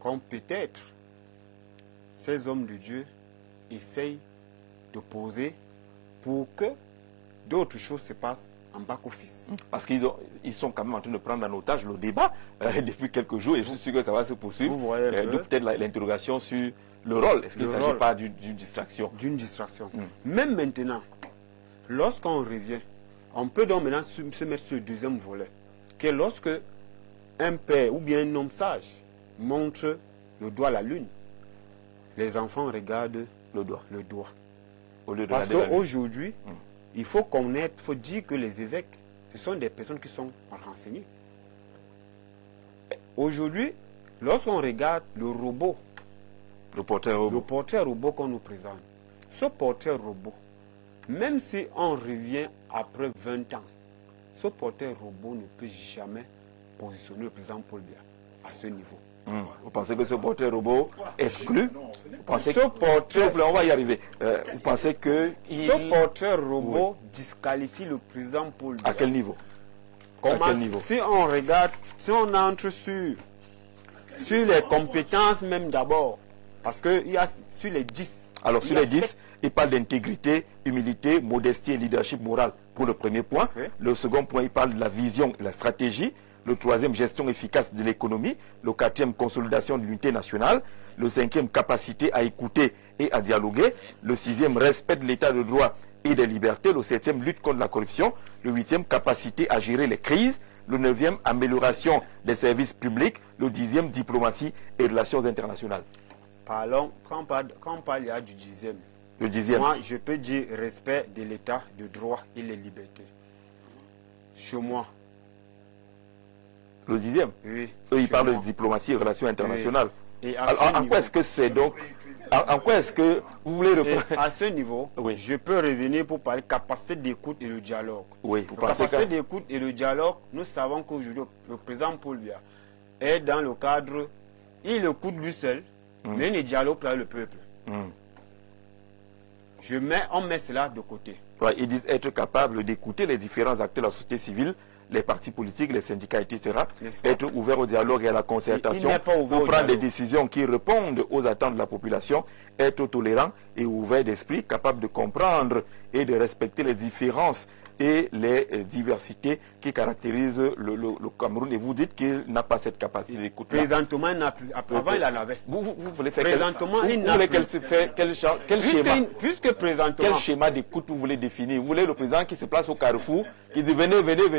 Comme peut-être ces hommes de Dieu essayent de poser pour que d'autres choses se passent en back-office. Parce qu'ils sont quand même en train de prendre en otage le débat depuis quelques jours et je suis sûr que ça va se poursuivre. D'où peut-être l'interrogation sur le rôle. Est-ce qu'il ne s'agit pas d'une distraction? D'une distraction. Même maintenant, lorsqu'on revient, on peut donc maintenant se mettre sur le deuxième volet, que lorsque un père ou bien un homme sage montre le doigt à la lune, les enfants regardent le doigt. Parce qu'aujourd'hui, il faut connaître, il faut dire que les évêques, ce sont des personnes qui sont renseignées. Aujourd'hui, lorsqu'on regarde le robot, le portrait robot qu'on nous présente, ce portrait robot, même si on revient après 20 ans, ce porteur robot ne peut jamais positionner le président Paul Biya à ce niveau. Vous pensez que ce porteur robot exclut? On va y arriver. Vous pensez que ce porteur robot disqualifie le président Paul Biya? À quel niveau? Si on regarde, si on entre sur les compétences même d'abord, parce qu'il y a sur les 10. Alors sur les 10, il parle d'intégrité, humilité, modestie et leadership moral pour le premier point. Le second point, il parle de la vision et la stratégie. Le troisième, gestion efficace de l'économie. Le quatrième, consolidation de l'unité nationale. Le cinquième, capacité à écouter et à dialoguer. Le sixième, respect de l'état de droit et des libertés. Le septième, lutte contre la corruption. Le huitième, capacité à gérer les crises. Le neuvième, amélioration des services publics. Le dixième, diplomatie et relations internationales. Parlons, quand on parle du dixième, le dixième, moi je peux dire respect de l'état de droit et les libertés. Chez moi. Le dixième? Oui. Eux, ils parlent de diplomatie et relations internationales. Oui. Et alors, en quoi est-ce que c'est donc? En quoi est-ce que vous voulez reprendre? À ce niveau, je peux revenir pour parler capacité d'écoute et le dialogue. Oui, vous pensez capacité d'écoute et le dialogue, nous savons qu'aujourd'hui, le président Paul Biya est dans le cadre il écoute lui seul, mais il ne dialogue pas avec le peuple. On met cela de côté. Ouais, ils disent être capable d'écouter les différents acteurs de la société civile, les partis politiques, les syndicats, etc. Être ouvert au dialogue et à la concertation pour prendre des décisions qui répondent aux attentes de la population, être tolérant et ouvert d'esprit, capable de comprendre et de respecter les différences et les diversités qui caractérisent le Cameroun. Et vous dites qu'il n'a pas cette capacité d'écoute. Présentement, il n'a plus. Avant, il en avait. Vous voulez faire présentement, il n'a plus. Quel schéma d'écoute vous voulez définir? Vous voulez le président qui se place au carrefour, qui dit venez,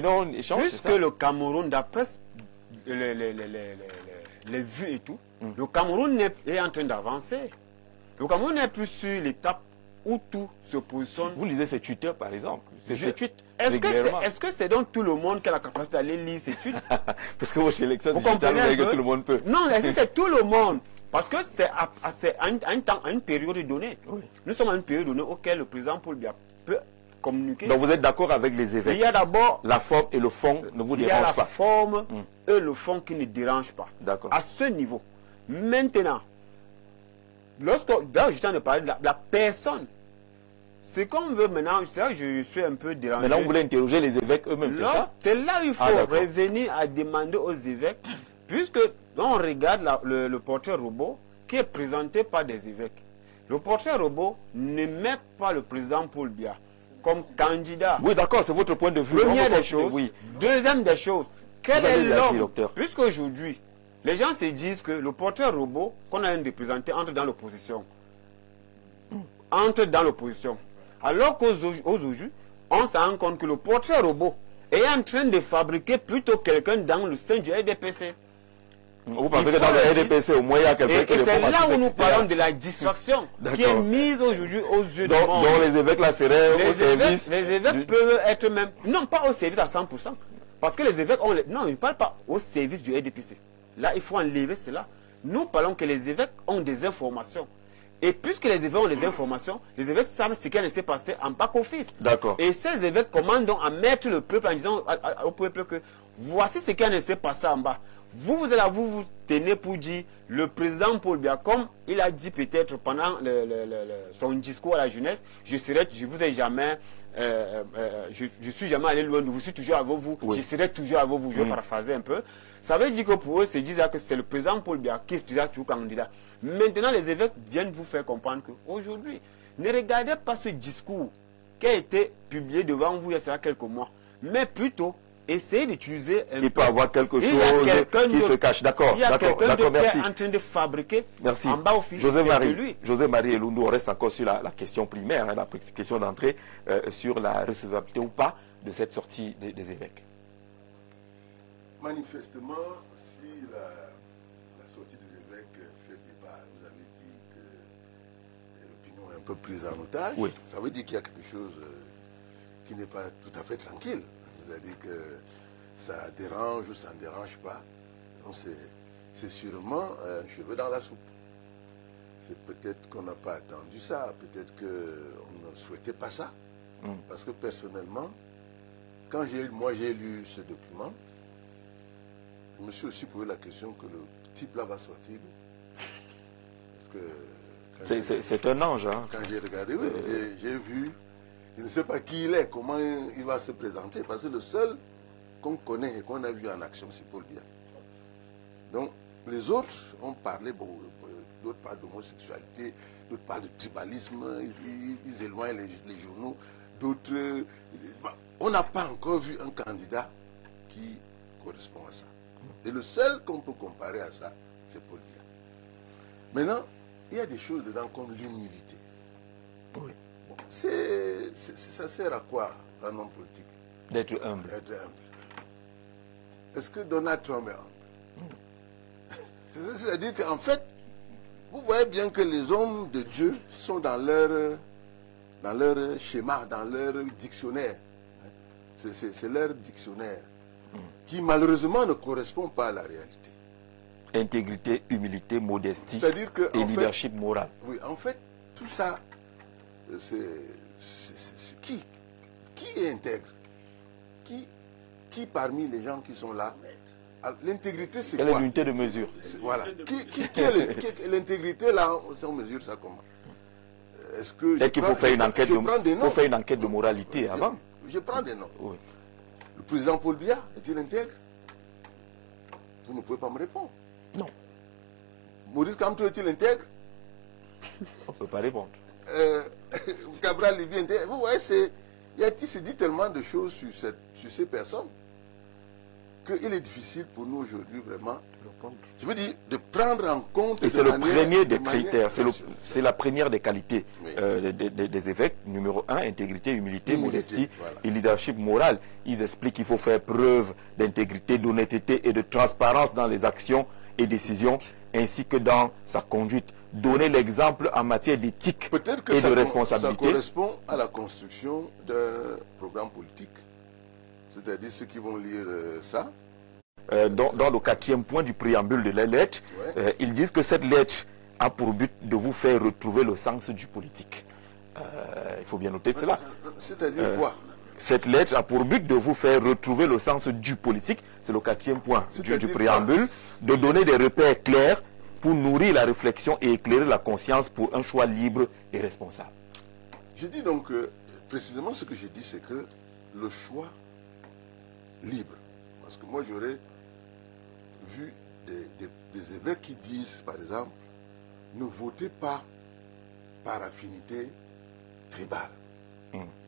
on échange? Puisque le Cameroun, d'après les vues et tout, le Cameroun est en train d'avancer. Le Cameroun n'est plus sur l'étape où tout se positionne. Vous lisez ces Twitter par exemple. Est-ce que c'est donc tout le monde qui a la capacité d'aller lire ces tweets? Parce que moi chez Lexus, vous comprenez que tout le monde peut. Non, c'est tout le monde. Parce que c'est à une période donnée. Oui. Nous sommes à une période donnée auquel le président Paul Biya peut communiquer. Donc vous êtes d'accord avec les évêques? Il y a d'abord la forme et le fond ne vous dérangent pas. Il y a la forme et le fond qui ne dérangent pas. D'accord. À ce niveau. Maintenant, je tiens de parler de la personne. C'est qu'on veut maintenant, je suis un peu dérangé. Maintenant, vous voulez interroger les évêques eux-mêmes, c'est ça? C'est là où il faut revenir à demander aux évêques, puisque on regarde le portrait robot qui est présenté par des évêques. Le portrait robot ne met pas le président Paul Biya comme candidat. Oui, d'accord, c'est votre point de vue. Première des choses. Oui. Deuxième des choses, quel est l'homme? Puisqu'aujourd'hui, les gens se disent que le portrait robot qu'on a de présenter entre dans l'opposition. Alors qu'aujourd'hui, on se rend compte que le portrait robot est en train de fabriquer plutôt quelqu'un dans le sein du RDPC. Vous pensez que dans le RDPC, au moins, il y a quelqu'un qui Et c'est là où nous parlons de la distraction qui est mise aujourd'hui aux yeux du monde. Donc les évêques là seraient au service. Les évêques peuvent être même, non pas au service à 100%. Parce que les évêques, non, ils ne parlent pas au service du RDPC. Là, il faut enlever cela. Nous parlons que les évêques ont des informations. Et puisque les évêques ont des informations, les évêques savent ce qui s'est passé en back-office. D'accord. Et ces évêques commandent donc à mettre le peuple en disant au peuple que voici ce qui s'est passé en bas. Vous tenez pour dire le président Paul Biya, comme il a dit peut-être pendant son discours à la jeunesse, je vous ai jamais, je suis jamais allé loin de vous, je suis toujours avec vous, je serai toujours avec vous, je vais paraphraser un peu. Ça veut dire que pour eux, c'est dire que c'est le président Paul Biya qui est toujours candidat. Maintenant, les évêques viennent vous faire comprendre qu'aujourd'hui, ne regardez pas ce discours qui a été publié devant vous il y a quelques mois, mais plutôt essayez d'utiliser un peu. Il peut avoir quelque chose qui se cache. D'accord, il y a quelqu'un qui merci. est en train de fabriquer merci. En bas au fil José-Marie Elundu, on reste encore sur la question primaire, la question d'entrée sur la recevabilité ou pas de cette sortie des évêques. Manifestement, si la sortie des évêques fait débat, vous avez dit que l'opinion est un peu prise en otage, ça veut dire qu'il y a quelque chose qui n'est pas tout à fait tranquille. C'est-à-dire que ça dérange ou ça ne dérange pas. Donc c'est sûrement un cheveu dans la soupe. C'est peut-être qu'on n'a pas attendu ça, peut-être qu'on ne souhaitait pas ça. Parce que personnellement, quand j'ai lu ce document, je me suis aussi posé la question que le type là va sortir. Parce que c'est un ange. Hein. Quand j'ai regardé, j'ai vu, je ne sais pas qui il est, comment il va se présenter, parce que le seul qu'on connaît et qu'on a vu en action, c'est Paul Biya. Donc, les autres ont parlé, d'autres parlent d'homosexualité, d'autres parlent de tribalisme, ils éloignent les journaux, d'autres... on n'a pas encore vu un candidat qui correspond à ça. Et le seul qu'on peut comparer à ça, c'est Paul Biya. Maintenant, il y a des choses dedans comme l'humilité. Oui. Bon, ça sert à quoi un homme politique? D'être humble. D'être humble. Est-ce que Donald Trump est humble? C'est-à-dire qu'en fait, vous voyez bien que les hommes de Dieu sont dans leur schéma, dans leur dictionnaire. C'est leur dictionnaire qui malheureusement ne correspond pas à la réalité. Intégrité, humilité, modestie et leadership moral. Oui, en fait, tout ça, qui est intègre? Qui parmi les gens qui sont là L'intégrité, c'est quoi? quoi? Quelle est l'unité de mesure? Voilà. L'intégrité, là, on mesure ça comment? Est-ce que... Peut-être qu'il faut faire une enquête de moralité avant. Je prends des noms. Oui. Le président Paul Biya, est-il intègre? Vous ne pouvez pas me répondre. Non. Maurice Kamto, est-il intègre? On ne peut pas répondre. Cabral Libye, intègre? Vous voyez, il se dit tellement de choses sur ces personnes qu'il est difficile pour nous aujourd'hui vraiment, je veux dire, de prendre en compte... Et c'est le premier des critères, c'est la première des qualités des évêques. Numéro 1, intégrité, humilité, modestie et leadership moral. Ils expliquent qu'il faut faire preuve d'intégrité, d'honnêteté et de transparence dans les actions et décisions, ainsi que dans sa conduite. Donner l'exemple en matière d'éthique et de responsabilité. Ça correspond à la construction d'un programme politique. C'est-à-dire ceux qui vont lire ça. Dans le 4e point du préambule de la lettre, ils disent que cette lettre a pour but de vous faire retrouver le sens du politique. Il faut bien noter cela. C'est-à-dire quoi? Cette lettre a pour but de vous faire retrouver le sens du politique. C'est le 4e point du préambule. De donner des repères clairs pour nourrir la réflexion et éclairer la conscience pour un choix libre et responsable. Je dis donc précisément ce que j'ai dit, c'est que le choix libre. Parce que moi j'aurais vu des évêques qui disent, par exemple, ne votez pas par affinité tribale.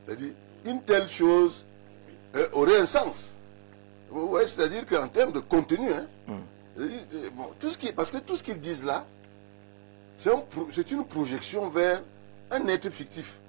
C'est-à-dire, une telle chose aurait un sens. Vous voyez, c'est-à-dire qu'en termes de contenu, bon, parce que tout ce qu'ils disent là, c'est une projection vers un être fictif.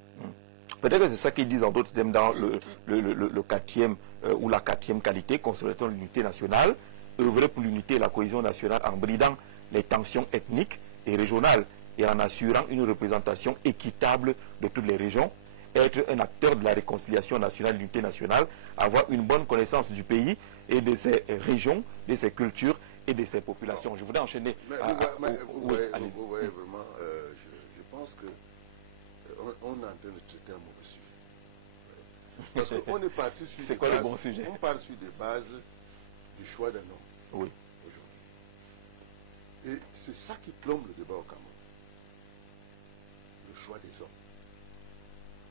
Peut-être que c'est ça qu'ils disent en d'autres termes dans le 4e ou la 4e qualité, consolidation de l'unité nationale, œuvrer pour l'unité et la cohésion nationale en bridant les tensions ethniques et régionales et en assurant une représentation équitable de toutes les régions, être un acteur de la réconciliation nationale, de l'unité nationale, avoir une bonne connaissance du pays et de ses régions, de ses cultures et de ses populations. Je voudrais enchaîner. Vous voyez vraiment, je pense que on est en train de traiter un mauvais sujet. Parce qu'on est parti sur c'est quoi le bon sujet? On part sur des bases du choix d'un homme. Oui. Aujourd'hui. Et c'est ça qui plombe le débat au Cameroun. Le choix des hommes.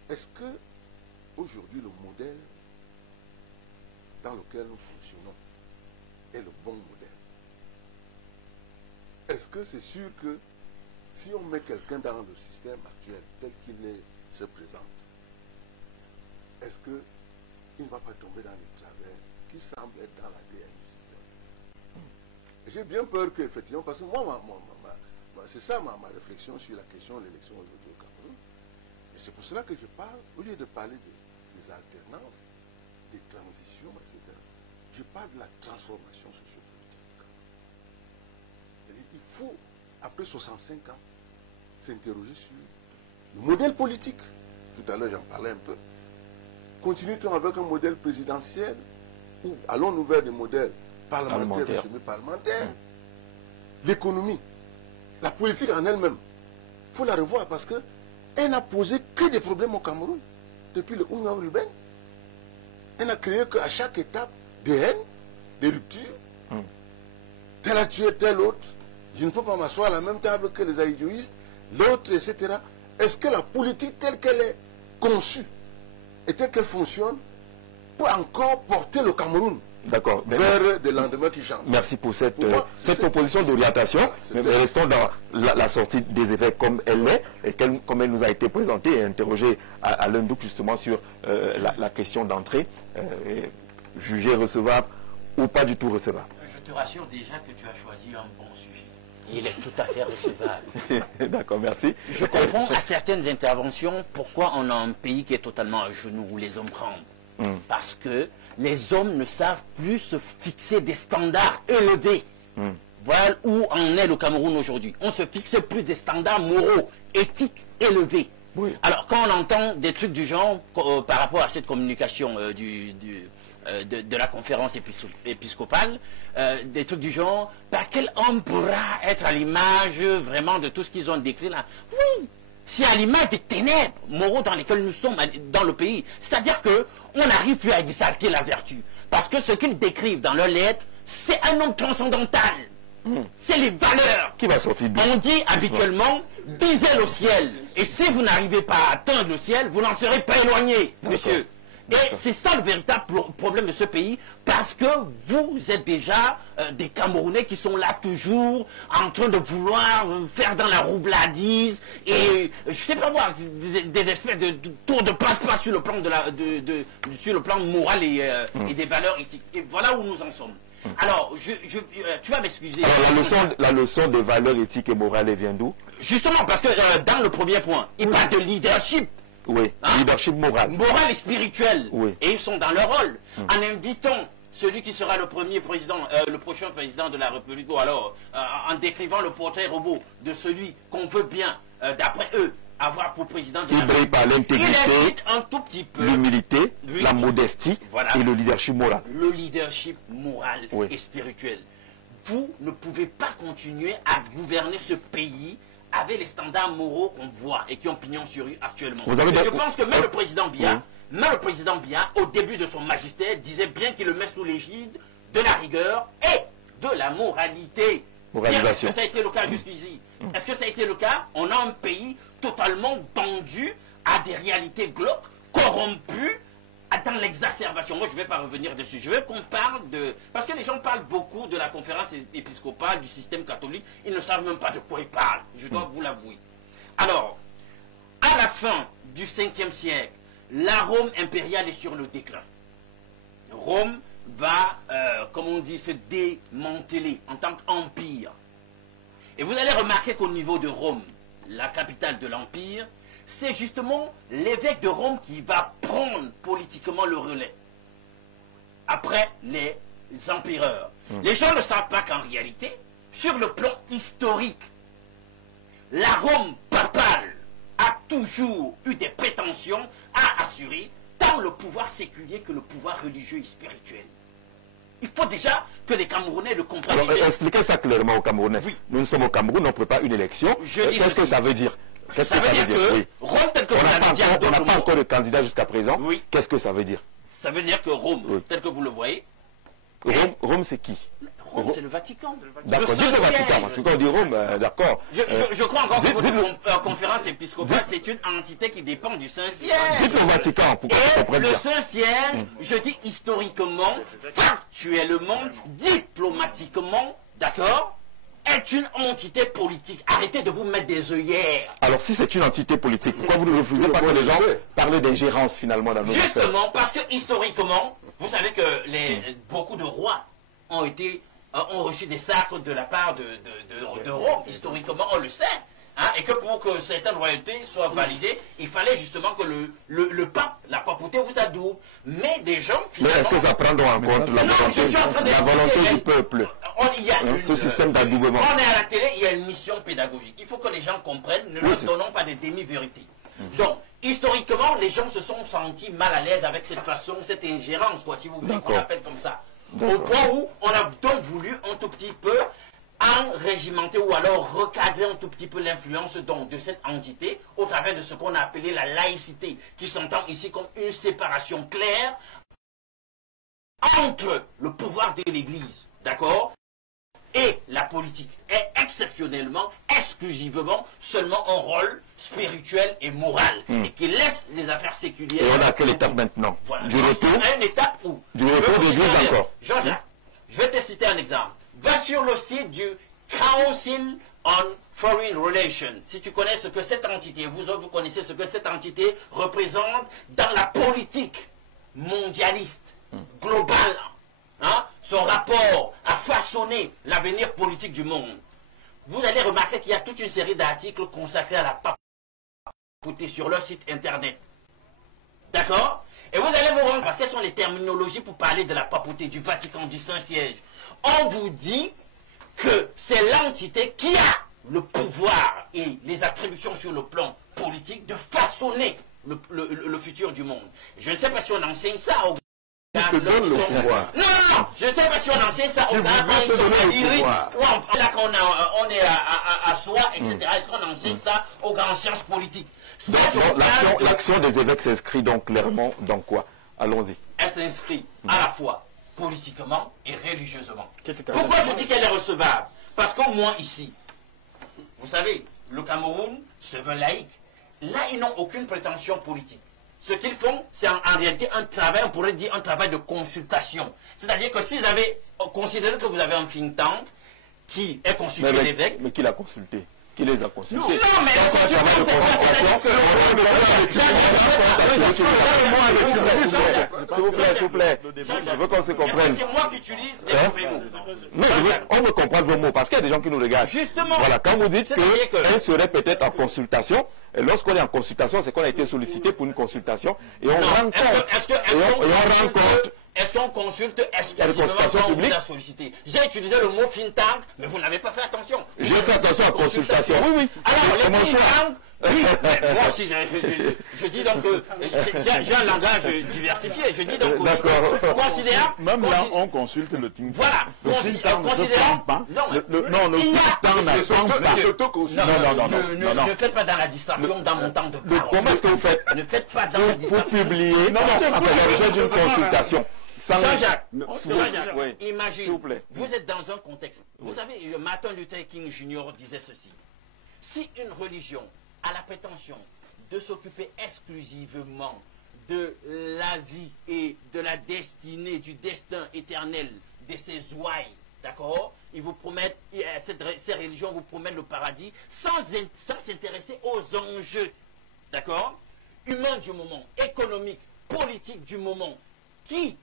Est-ce que aujourd'hui le modèle dans lequel nous fonctionnons est le bon modèle? Est-ce que c'est sûr que si on met quelqu'un dans le système actuel tel qu'il se présente, est-ce qu'il ne va pas tomber dans les travers qui semblent être dans l'ADN du système? J'ai bien peur qu'effectivement, parce que moi c'est ça ma réflexion sur la question de l'élection aujourd'hui au Cameroun. Et c'est pour cela que je parle, au lieu de parler des alternances, des transitions, etc., je parle de la transformation sociopolitique. C'est-à-dire qu'il faut, après 65 ans, s'interroger sur le modèle politique. Tout à l'heure, j'en parlais un peu. Continuons avec un modèle présidentiel ou allons-nous vers des modèles parlementaires ou semi-parlementaires? L'économie, la politique en elle-même, il faut la revoir parce qu'elle n'a posé que des problèmes au Cameroun depuis le Oumia Ruben. Elle n'a créé qu'à chaque étape des haines, des ruptures. Tel a tué tel autre. Je ne peux pas m'asseoir à la même table que les aïdioïstes, l'autre, etc. Est-ce que la politique telle qu'elle est conçue et telle qu'elle fonctionne peut encore porter le Cameroun vers des lendemains qui changent? Merci pour cette proposition d'orientation. Mais restons dans la sortie des évêques comme elle est et comme elle nous a été présentée et interrogée à Lundouk justement sur la question d'entrée, jugée recevable ou pas du tout recevable. Je te rassure déjà que tu as choisi un bon sujet. Il est tout à fait recevable. D'accord, merci. Je comprends à certaines interventions pourquoi on a un pays qui est totalement à genoux où les hommes tremblent. Parce que les hommes ne savent plus se fixer des standards élevés. Voilà où en est le Cameroun aujourd'hui. On ne se fixe plus des standards moraux, éthiques élevés. Alors quand on entend des trucs du genre par rapport à cette communication de la conférence épiscopale, des trucs du genre, quel homme pourra être à l'image vraiment de tout ce qu'ils ont décrit là? Oui, c'est à l'image des ténèbres moraux dans lesquels nous sommes dans le pays. C'est-à-dire qu'on n'arrive plus à exalter la vertu. Parce que ce qu'ils décrivent dans leurs lettres, c'est un homme transcendantal. C'est les valeurs. Qui va sortir d'où? On dit habituellement, visez le ciel. Et si vous n'arrivez pas à atteindre le ciel, vous n'en serez pas éloigné, monsieur. Et c'est ça le véritable problème de ce pays, parce que vous êtes déjà des Camerounais qui sont là toujours en train de vouloir faire dans la roubladise et je sais pas moi, des espèces de tours de passe-passe sur le plan sur le plan moral et des valeurs éthiques. Et voilà où nous en sommes. Alors, tu vas m'excuser. La leçon des valeurs éthiques et morales vient d'où? Justement, parce que dans le premier point, il parle de leadership. Oui, leadership moral. Moral et spirituel. Oui. Et ils sont dans leur rôle. En invitant celui qui sera le prochain président de la République, ou alors en décrivant le portrait robot de celui qu'on veut bien, d'après eux, avoir pour président de la République. Il brille par l'intégrité, un tout petit peu l'humilité, la modestie et le leadership moral. Le leadership moral et spirituel. Vous ne pouvez pas continuer à gouverner ce pays avec les standards moraux qu'on voit et qui ont pignon sur rue actuellement. Je pense que même le président Biya, au début de son magistère, disait bien qu'il le met sous l'égide de la rigueur et de la moralité. Est-ce que ça a été le cas jusqu'ici? Est-ce que ça a été le cas? On a un pays totalement vendu à des réalités glauques, corrompues, dans l'exacerbation. Moi, je ne vais pas revenir dessus. Je veux qu'on parle de... Parce que les gens parlent beaucoup de la conférence épiscopale, du système catholique. Ils ne savent même pas de quoi ils parlent. Je dois vous l'avouer. Alors, à la fin du 5e siècle, la Rome impériale est sur le déclin. Rome va, comme on dit, se démanteler en tant qu'empire. Et vous allez remarquer qu'au niveau de Rome, la capitale de l'empire, c'est justement l'évêque de Rome qui va prendre politiquement le relais. Après les empereurs. Les gens ne savent pas qu'en réalité, sur le plan historique, la Rome papale a toujours eu des prétentions à assurer tant le pouvoir séculier que le pouvoir religieux et spirituel. Il faut déjà que les Camerounais le comprennent. Alors, expliquez ça clairement aux Camerounais. Oui. Nous sommes au Cameroun, on prépare une élection. Qu'est-ce que ça veut dire? Qu'est-ce que ça veut dire que Rome, tel que vous l'avez dit, on n'a pas encore de candidat jusqu'à présent. Oui. Qu'est-ce que ça veut dire? Ça veut dire que Rome, tel que vous le voyez... Rome, c'est qui? Rome, c'est le Vatican. D'accord, dites le Vatican, parce que quand on dit Rome, d'accord. Je crois encore que votre conférence épiscopale, c'est une entité qui dépend du Saint-Siège. Dites le Vatican, pour qu'on le Saint-Siège, je dis historiquement, factuellement, diplomatiquement, d'accord, est une entité politique. Arrêtez de vous mettre des œillères. Alors, si c'est une entité politique, pourquoi vous ne refusez pas que les gens parlent d'ingérence finalement dans nos affaires? Justement, parce que historiquement, vous savez que beaucoup de rois ont reçu des sacres de la part de Rome. Historiquement, on le sait. Hein, et que pour que certaines royautés soient validées, il fallait justement que le pape, la papauté vous adoube. Mais des gens, finalement... Mais est-ce que ça prend donc en compte la volonté du peuple? Ce système d'adoubement. On est à la télé, il y a une mission pédagogique. Il faut que les gens comprennent, ne leur donnons pas des demi-vérités. Donc, historiquement, les gens se sont sentis mal à l'aise avec cette façon, cette ingérence, quoi, si vous voulez qu'on l'appelle comme ça. Au point où on a donc voulu un tout petit peu enrégimenter ou alors recadrer un tout petit peu l'influence de cette entité au travers de ce qu'on a appelé la laïcité, qui s'entend ici comme une séparation claire entre le pouvoir de l'Église, d'accord, et la politique, est exceptionnellement, exclusivement, seulement un rôle spirituel et moral, et qui laisse les affaires séculières. Et on a à quelle étape maintenant? Voilà. Du retour? À une étape où... Du retour d'église encore. Jean-Jacques, je vais te citer un exemple. Va sur le site du Council on Foreign Relations. Si tu connais ce que cette entité, vous autres, vous connaissez ce que cette entité représente dans la politique mondialiste, globale. Hein, son rapport à façonner l'avenir politique du monde. Vous allez remarquer qu'il y a toute une série d'articles consacrés à la papauté sur leur site internet. D'accord? Et vous allez vous rendre compte quelles sont les terminologies pour parler de la papauté, du Vatican, du Saint-Siège. On vous dit que c'est l'entité qui a le pouvoir et les attributions sur le plan politique de façonner le futur du monde. Je ne sais pas si on enseigne ça Qui se donne le pouvoir. Non, je sais pas si on en sait ça au Ghana, là qu'on on est à soi, etc. Est-ce qu'on en sait ça aux grandes sciences politiques? L'action des évêques s'inscrit donc clairement dans quoi? Allons-y. Elle s'inscrit à la fois politiquement et religieusement. Pourquoi je dis qu'elle est recevable? Parce qu'au moins ici, vous savez, le Cameroun se veut laïque. Là, ils n'ont aucune prétention politique. Ce qu'ils font, c'est en réalité un travail, on pourrait dire un travail de consultation. C'est-à-dire que s'ils avaient considéré que vous avez un think tank qui est consulté l'évêque... Mais qui l'a consulté? Qui les a consultés? Non, mais s'il vous plaît, je veux qu'on se comprenne. C'est moi qui utilise des mauvais mots. Non, on veut comprendre vos mots, parce qu'il y a des gens qui nous regardent. Justement. Voilà, quand vous dites qu'elle serait peut-être en consultation, lorsqu'on est en consultation, c'est qu'on a été sollicité pour une consultation, et on rend compte. Est-ce qu'on consulte exclusivement quand on vous a sollicité? J'ai utilisé le mot think tank, mais vous n'avez pas fait attention. J'ai fait attention à consultation. Oui. Alors, les think tank, oui, mais moi aussi, je dis donc que j'ai un langage diversifié. Je dis donc considère. Même là, on consulte le think tank. Voilà. Le think tank ne se trompe pas. Non, le think tank ne se trompe pas. Non. Ne faites pas dans la distraction dans mon temps de parole. Comment est-ce que vous faites? Ne faites pas dans la distraction. Pour publier. Non, j'ai d'une consultation. Jean-Jacques, imagine, vous êtes dans un contexte. Vous savez, Martin Luther King Jr. disait ceci. Si une religion a la prétention de s'occuper exclusivement de la vie et de la destinée, du destin éternel de ses ouailles, d'accord, ils vous promettent, ces religions vous promettent le paradis sans s'intéresser aux enjeux, d'accord, humains du moment, économiques, politiques du moment, qui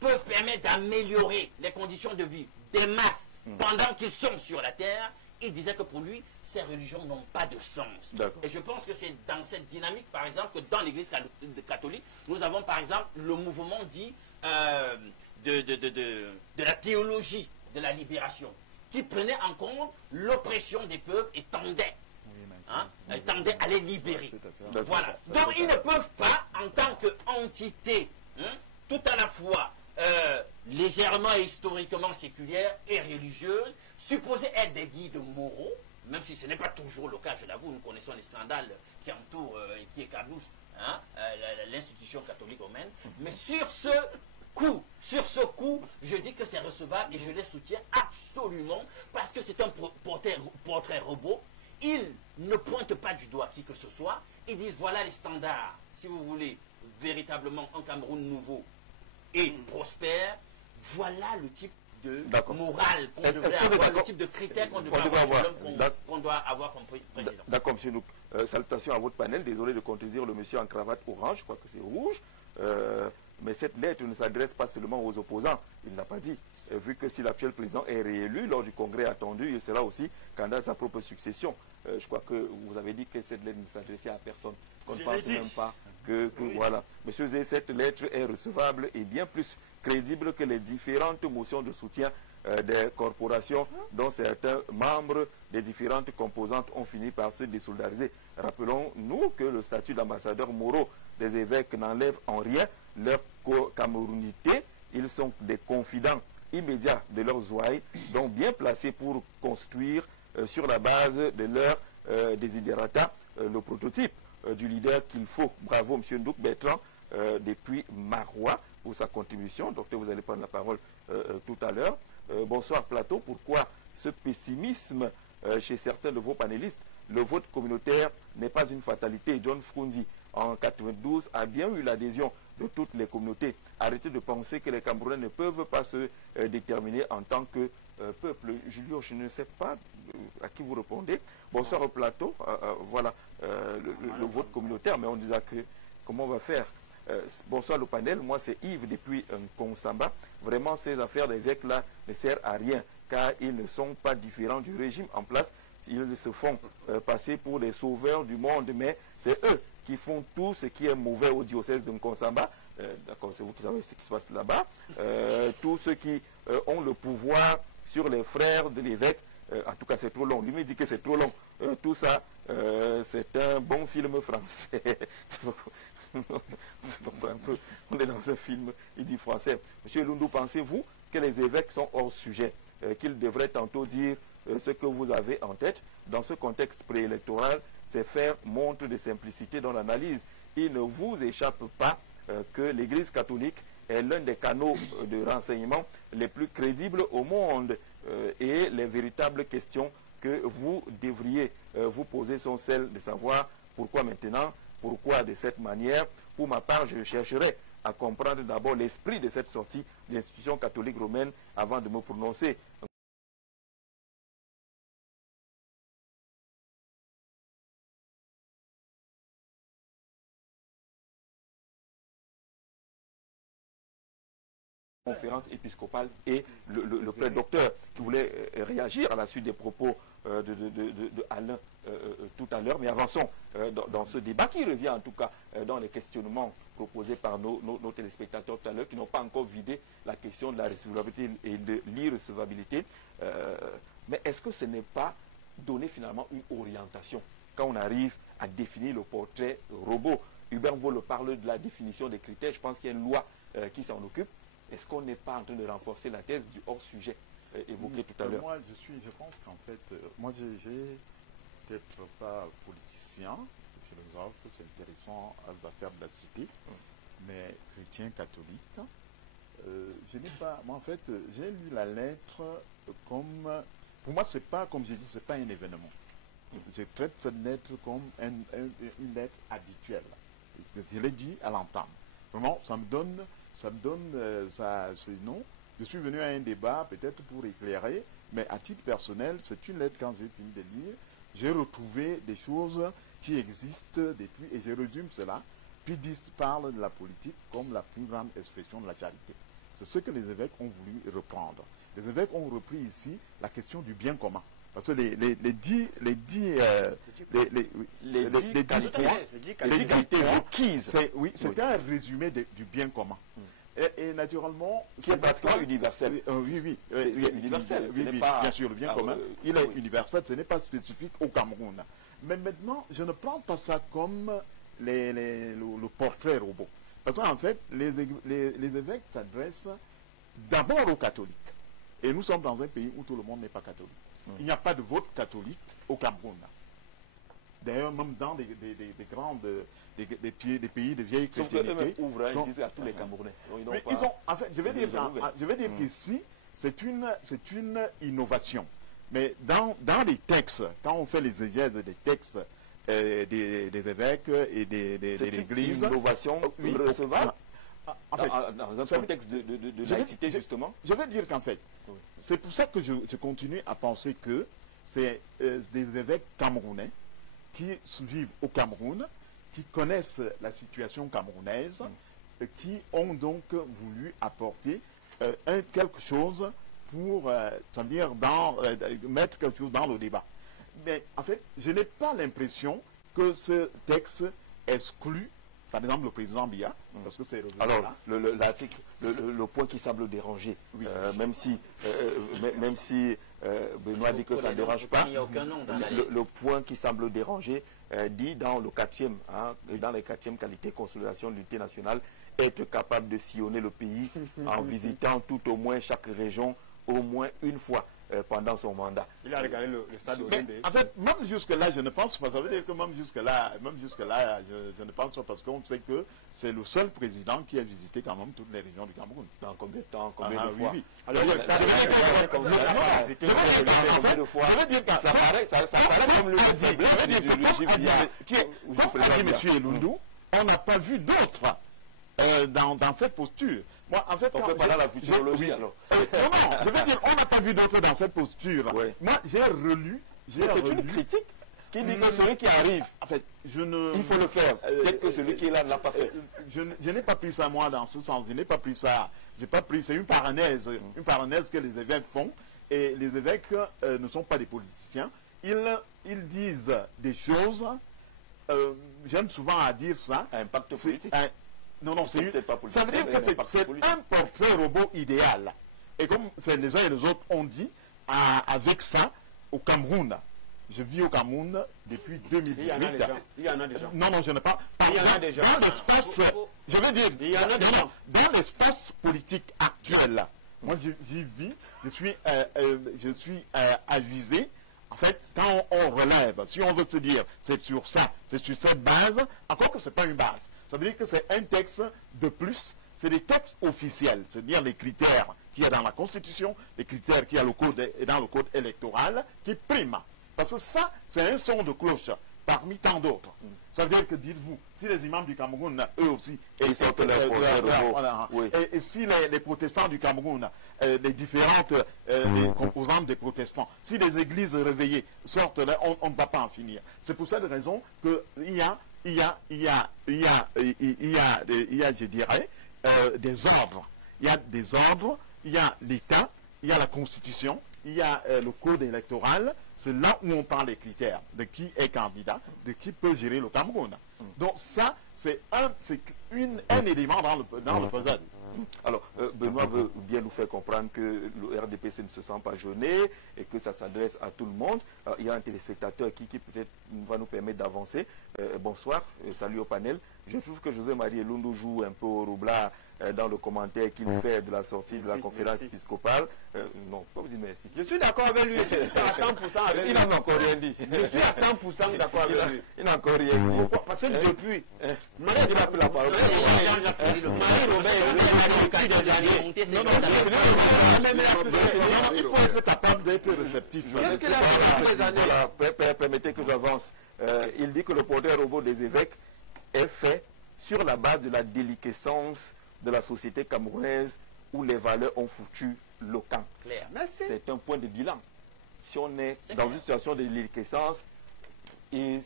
peuvent permettre d'améliorer les conditions de vie des masses pendant qu'ils sont sur la terre. Il disait que pour lui, ces religions n'ont pas de sens. Et je pense que c'est dans cette dynamique, par exemple, que dans l'Église catholique, nous avons par exemple le mouvement dit de la théologie de la libération, qui prenait en compte l'oppression des peuples et tendait à les libérer. Voilà. Donc ils ne peuvent pas, en tant qu'entité, tout à la fois légèrement et historiquement séculière et religieuse, supposée être des guides moraux, même si ce n'est pas toujours le cas, je l'avoue, nous connaissons les scandales qui entourent et qui éclaboussent l'institution catholique romaine, mais sur ce coup, je dis que c'est recevable et je les soutiens absolument parce que c'est un portrait robot. Ils ne pointent pas du doigt qui que ce soit, ils disent voilà les standards, si vous voulez véritablement un Cameroun nouveau et prospère, voilà le type de morale qu'on devrait avoir, le type de critères qu'on devrait avoir comme président. D'accord, M. Nouk. Salutations à votre panel. Désolé de contredire le monsieur en cravate orange, je crois que c'est rouge. Mais cette lettre ne s'adresse pas seulement aux opposants. Il n'a pas dit. Vu que si l'actuel président est réélu lors du congrès attendu, il sera aussi candidat à sa propre succession. Je crois que vous avez dit que cette lettre ne s'adressait à personne. Qu'on ne pense même pas que voilà. Monsieur Zé, cette lettre est recevable et bien plus crédible que les différentes motions de soutien des corporations dont certains membres des différentes composantes ont fini par se désolidariser. Rappelons-nous que le statut d'ambassadeur moraux des évêques n'enlève en rien leur camerounité. Ils sont des confidents immédiats de leurs ouailles, donc bien placés pour construire sur la base de leurs desiderata le prototype du leader qu'il faut. Bravo, M. Ndouk Bertrand, depuis Marois, pour sa contribution. Docteur, vous allez prendre la parole tout à l'heure. Bonsoir, Plateau. Pourquoi ce pessimisme chez certains de vos panélistes? Le vote communautaire n'est pas une fatalité. John Frunzi, en 92, a bien eu l'adhésion de toutes les communautés. Arrêtez de penser que les Camerounais ne peuvent pas se déterminer en tant que peuple. Julio, je ne sais pas à qui vous répondez. Bonsoir au Plateau. Voilà le vote communautaire, mais on disait que comment on va faire? Bonsoir le panel, moi c'est Yves depuis Konsamba. Vraiment ces affaires d'évêques-là ne servent à rien car ils ne sont pas différents du régime en place. Ils se font passer pour les sauveurs du monde, mais c'est eux qui font tout ce qui est mauvais au diocèse de Konsamba. D'accord, c'est vous qui savez ce qui se passe là-bas. Tous ceux qui ont le pouvoir sur les frères de l'évêque, en tout cas c'est trop long. Lui me dit que c'est trop long. Tout ça, c'est un bon film français. On est dans un film, il dit français. Monsieur Lundu, pensez-vous que les évêques sont hors sujet, qu'ils devraient tantôt dire ce que vous avez en tête? Dans ce contexte préélectoral, c'est faire montre de simplicité dans l'analyse. Il ne vous échappe pas que l'Église catholique est l'un des canaux de renseignement les plus crédibles au monde et les véritables questions que vous devriez vous poser sont celles de savoir pourquoi maintenant, pourquoi de cette manière. Pour ma part, je chercherai à comprendre d'abord l'esprit de cette sortie de l'institution catholique romaine avant de me prononcer. Conférence épiscopale et le prêtre docteur qui voulait réagir à la suite des propos de Alain tout à l'heure. Mais avançons dans ce débat qui revient en tout cas dans les questionnements proposés par nos téléspectateurs tout à l'heure qui n'ont pas encore vidé la question de la recevabilité et de l'irrecevabilité. Mais est-ce que ce n'est pas donner finalement une orientation quand on arrive à définir le portrait robot? Hubert Vole parle de la définition des critères. Je pense qu'il y a une loi qui s'en occupe. Est-ce qu'on n'est pas en train de renforcer la thèse du hors-sujet évoqué tout à l'heure? Moi, je pense qu'en fait, moi, j'ai peut-être pas politicien, philosophe, c'est intéressant à faire de la cité, mais chrétien catholique. Je n'ai pas, moi en fait, j'ai lu la lettre comme, pour moi, c'est pas, comme j'ai dit, c'est pas un événement. Je traite cette lettre comme une lettre habituelle. Je l'ai dit à l'entame. Vraiment, ça me donne non. Je suis venu à un débat peut-être pour éclairer, mais à titre personnel, c'est une lettre quand j'ai fini de lire, j'ai retrouvé des choses qui existent depuis et je résume cela. Puis parle de la politique comme la plus grande expression de la charité. C'est ce que les évêques ont voulu reprendre. Les évêques ont repris ici la question du bien commun. Parce que les dix qualités requises, c'était un résumé du bien commun. Et naturellement... Qui est pratiquement universel. Oui. C'est universel. Bien sûr, le bien commun. Il est universel, ce n'est pas spécifique au Cameroun. Mais maintenant, je ne prends pas ça comme le portrait robot. Parce qu'en fait, les évêques s'adressent d'abord aux catholiques. Et nous sommes dans un pays où tout le monde n'est pas catholique. Il n'y a pas de vote catholique au Cameroun. D'ailleurs, même dans des pays de vieille chrétienté, ils disent à tous les Camerounais. En fait, je vais dire qu'ici, c'est une innovation. Mais dans les textes, quand on fait les exégèses des textes des évêques et de l'Église, c'est une innovation recevable. En fait, dans un contexte de laïcité, justement. Je vais dire qu'en fait, c'est pour ça que je continue à penser que c'est des évêques camerounais qui vivent au Cameroun, qui connaissent la camerounaise, qui ont donc voulu apporter quelque chose pour, c'est-à-dire mettre quelque chose dans le débat. Mais en fait, je n'ai pas l'impression que ce texte exclut par exemple le président Biya, parce que c'est alors l'article, le point qui semble déranger, même si Benoît dit que ça ne dérange pas, le point qui semble déranger dit dans le 4e, dans les 4e qualités consolidation de l'unité nationale, être capable de sillonner le pays en visitant tout au moins chaque région au moins une fois pendant son mandat. Il a regardé le stade au En fait, même jusque-là, je ne pense pas. Ça veut dire que même jusque-là, je ne pense pas parce qu'on sait que c'est le seul président qui a visité quand même toutes les régions du Cameroun. Dans combien de temps, combien de fois? Alors, je veux dire que ça paraît comme le dit. Comme l'a dit M. Elundu, on n'a pas vu d'autres dans cette posture. Moi, en fait, on fait pas là la futurologie, alors. Non, je veux dire, on n'a pas vu d'autres dans cette posture. Moi, j'ai relu. C'est une critique qui dit que celui qui arrive, en fait, il faut le faire. Peut-être que celui qui est là ne l'a pas fait. Je n'ai pas pris ça, moi, dans ce sens. Je n'ai pas pris ça. C'est une parenthèse que les évêques font. Et les évêques ne sont pas des politiciens. Ils disent des choses. J'aime souvent à dire ça. Impact politique. Non, ça veut dire que c'est un portrait robot idéal. Et comme les uns et les autres ont dit, avec ça, au Cameroun, je vis au Cameroun depuis 2018. Il y en a des gens. Non, je n'ai pas. Il y en a des gens. Dans l'espace, je veux dire, il y en a des gens. Dans l'espace politique actuel, moi j'y vis, je suis avisé. En fait, quand on relève, si on veut se dire, c'est sur ça, c'est sur cette base, encore que ce n'est pas une base. Ça veut dire que c'est un texte de plus, c'est des textes officiels, c'est-à-dire les critères qu'il y a dans la Constitution, les critères qu'il y a dans le code électoral, qui priment. Parce que ça, c'est un son de cloche parmi tant d'autres. Ça veut dire que, dites-vous, si les imams du Cameroun, eux aussi, et si les protestants du Cameroun, les différentes les composantes des protestants, si les églises réveillées sortent là, on ne va pas en finir. C'est pour cette raison qu'il y a, je dirais, des ordres. Il y a des ordres, il y a l'État, il y a la Constitution, il y a le code électoral. C'est là où on parle des critères, de qui est candidat, de qui peut gérer le Cameroun. Donc ça, c'est un élément dans le puzzle. Alors, Benoît veut bien nous faire comprendre que le RDPC ne se sent pas gêné et que ça s'adresse à tout le monde. Alors, il y a un téléspectateur qui peut-être va nous permettre d'avancer. Bonsoir, salut au panel. Je trouve que José-Marie Elundu joue un peu au roublard dans le commentaire qu'il fait de la sortie de la conférence épiscopale. Non, pas vous dire merci. Je suis d'accord avec lui, je suis à 100% avec lui. Il n'a encore rien dit. Je suis à 100% d'accord avec lui. Il n'a encore rien dit. Pourquoi? Parce que depuis, Marie a pris la parole. Il faut être capable d'être réceptif. Permettez que j'avance. Il dit que le portrait robot des évêques est fait sur la base de la déliquescence de la société camerounaise où les valeurs ont foutu le camp. C'est un point de bilan. Si on est dans une situation de déliquescence, et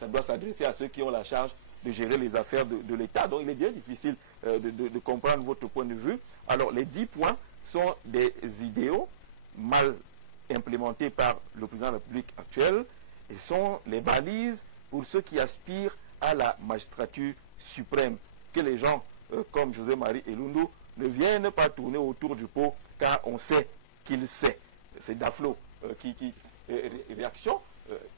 ça doit s'adresser à ceux qui ont la charge de gérer les affaires de l'État. Donc il est bien difficile de comprendre votre point de vue. Alors les 10 points sont des idéaux mal implémentés par le président de la République actuel et sont les balises pour ceux qui aspirent à la magistrature suprême. Que les gens comme José-Marie Elundu ne viennent pas tourner autour du pot car on sait qu'il sait. C'est Daflo qui réaction.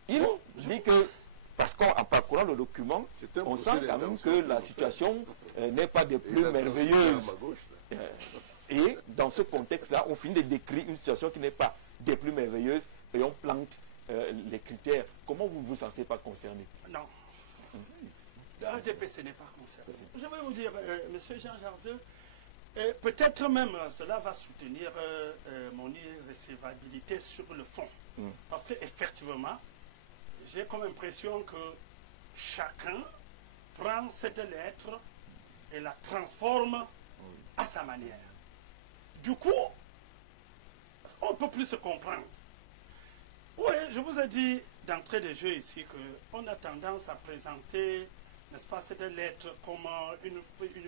Il dit que parce qu'en parcourant le document, on sent quand même que la situation n'est pas des plus merveilleuses. Et dans ce contexte-là, on finit de décrire une situation qui n'est pas des plus merveilleuses et on plante les critères. Comment vous ne vous sentez pas concerné? Non. Le RDPC n'est pas concerné. Je vais vous dire, M. Jean Jarzeux, peut-être même cela va soutenir mon irrécevabilité sur le fond. Parce qu'effectivement, j'ai comme impression que chacun prend cette lettre et la transforme à sa manière. Du coup, on ne peut plus se comprendre. Oui, je vous ai dit d'entrée de jeu ici qu'on a tendance à présenter, n'est-ce pas, cette lettre comme une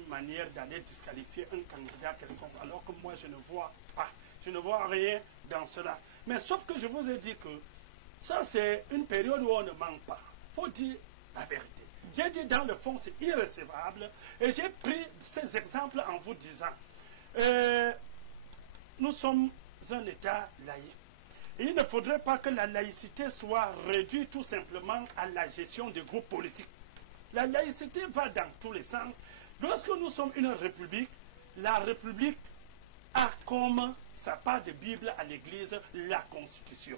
manière d'aller disqualifier un candidat quelconque, alors que moi je ne vois pas, je ne vois rien dans cela. Mais sauf que je vous ai dit que ça c'est une période où on ne manque pas. Il faut dire la vérité. J'ai dit dans le fond c'est irrécevable et j'ai pris ces exemples en vous disant nous sommes un État laïque. Et il ne faudrait pas que la laïcité soit réduite tout simplement à la gestion des groupes politiques. La laïcité va dans tous les sens. Lorsque nous sommes une république, la république a comme sa part de Bible à l'Église la Constitution.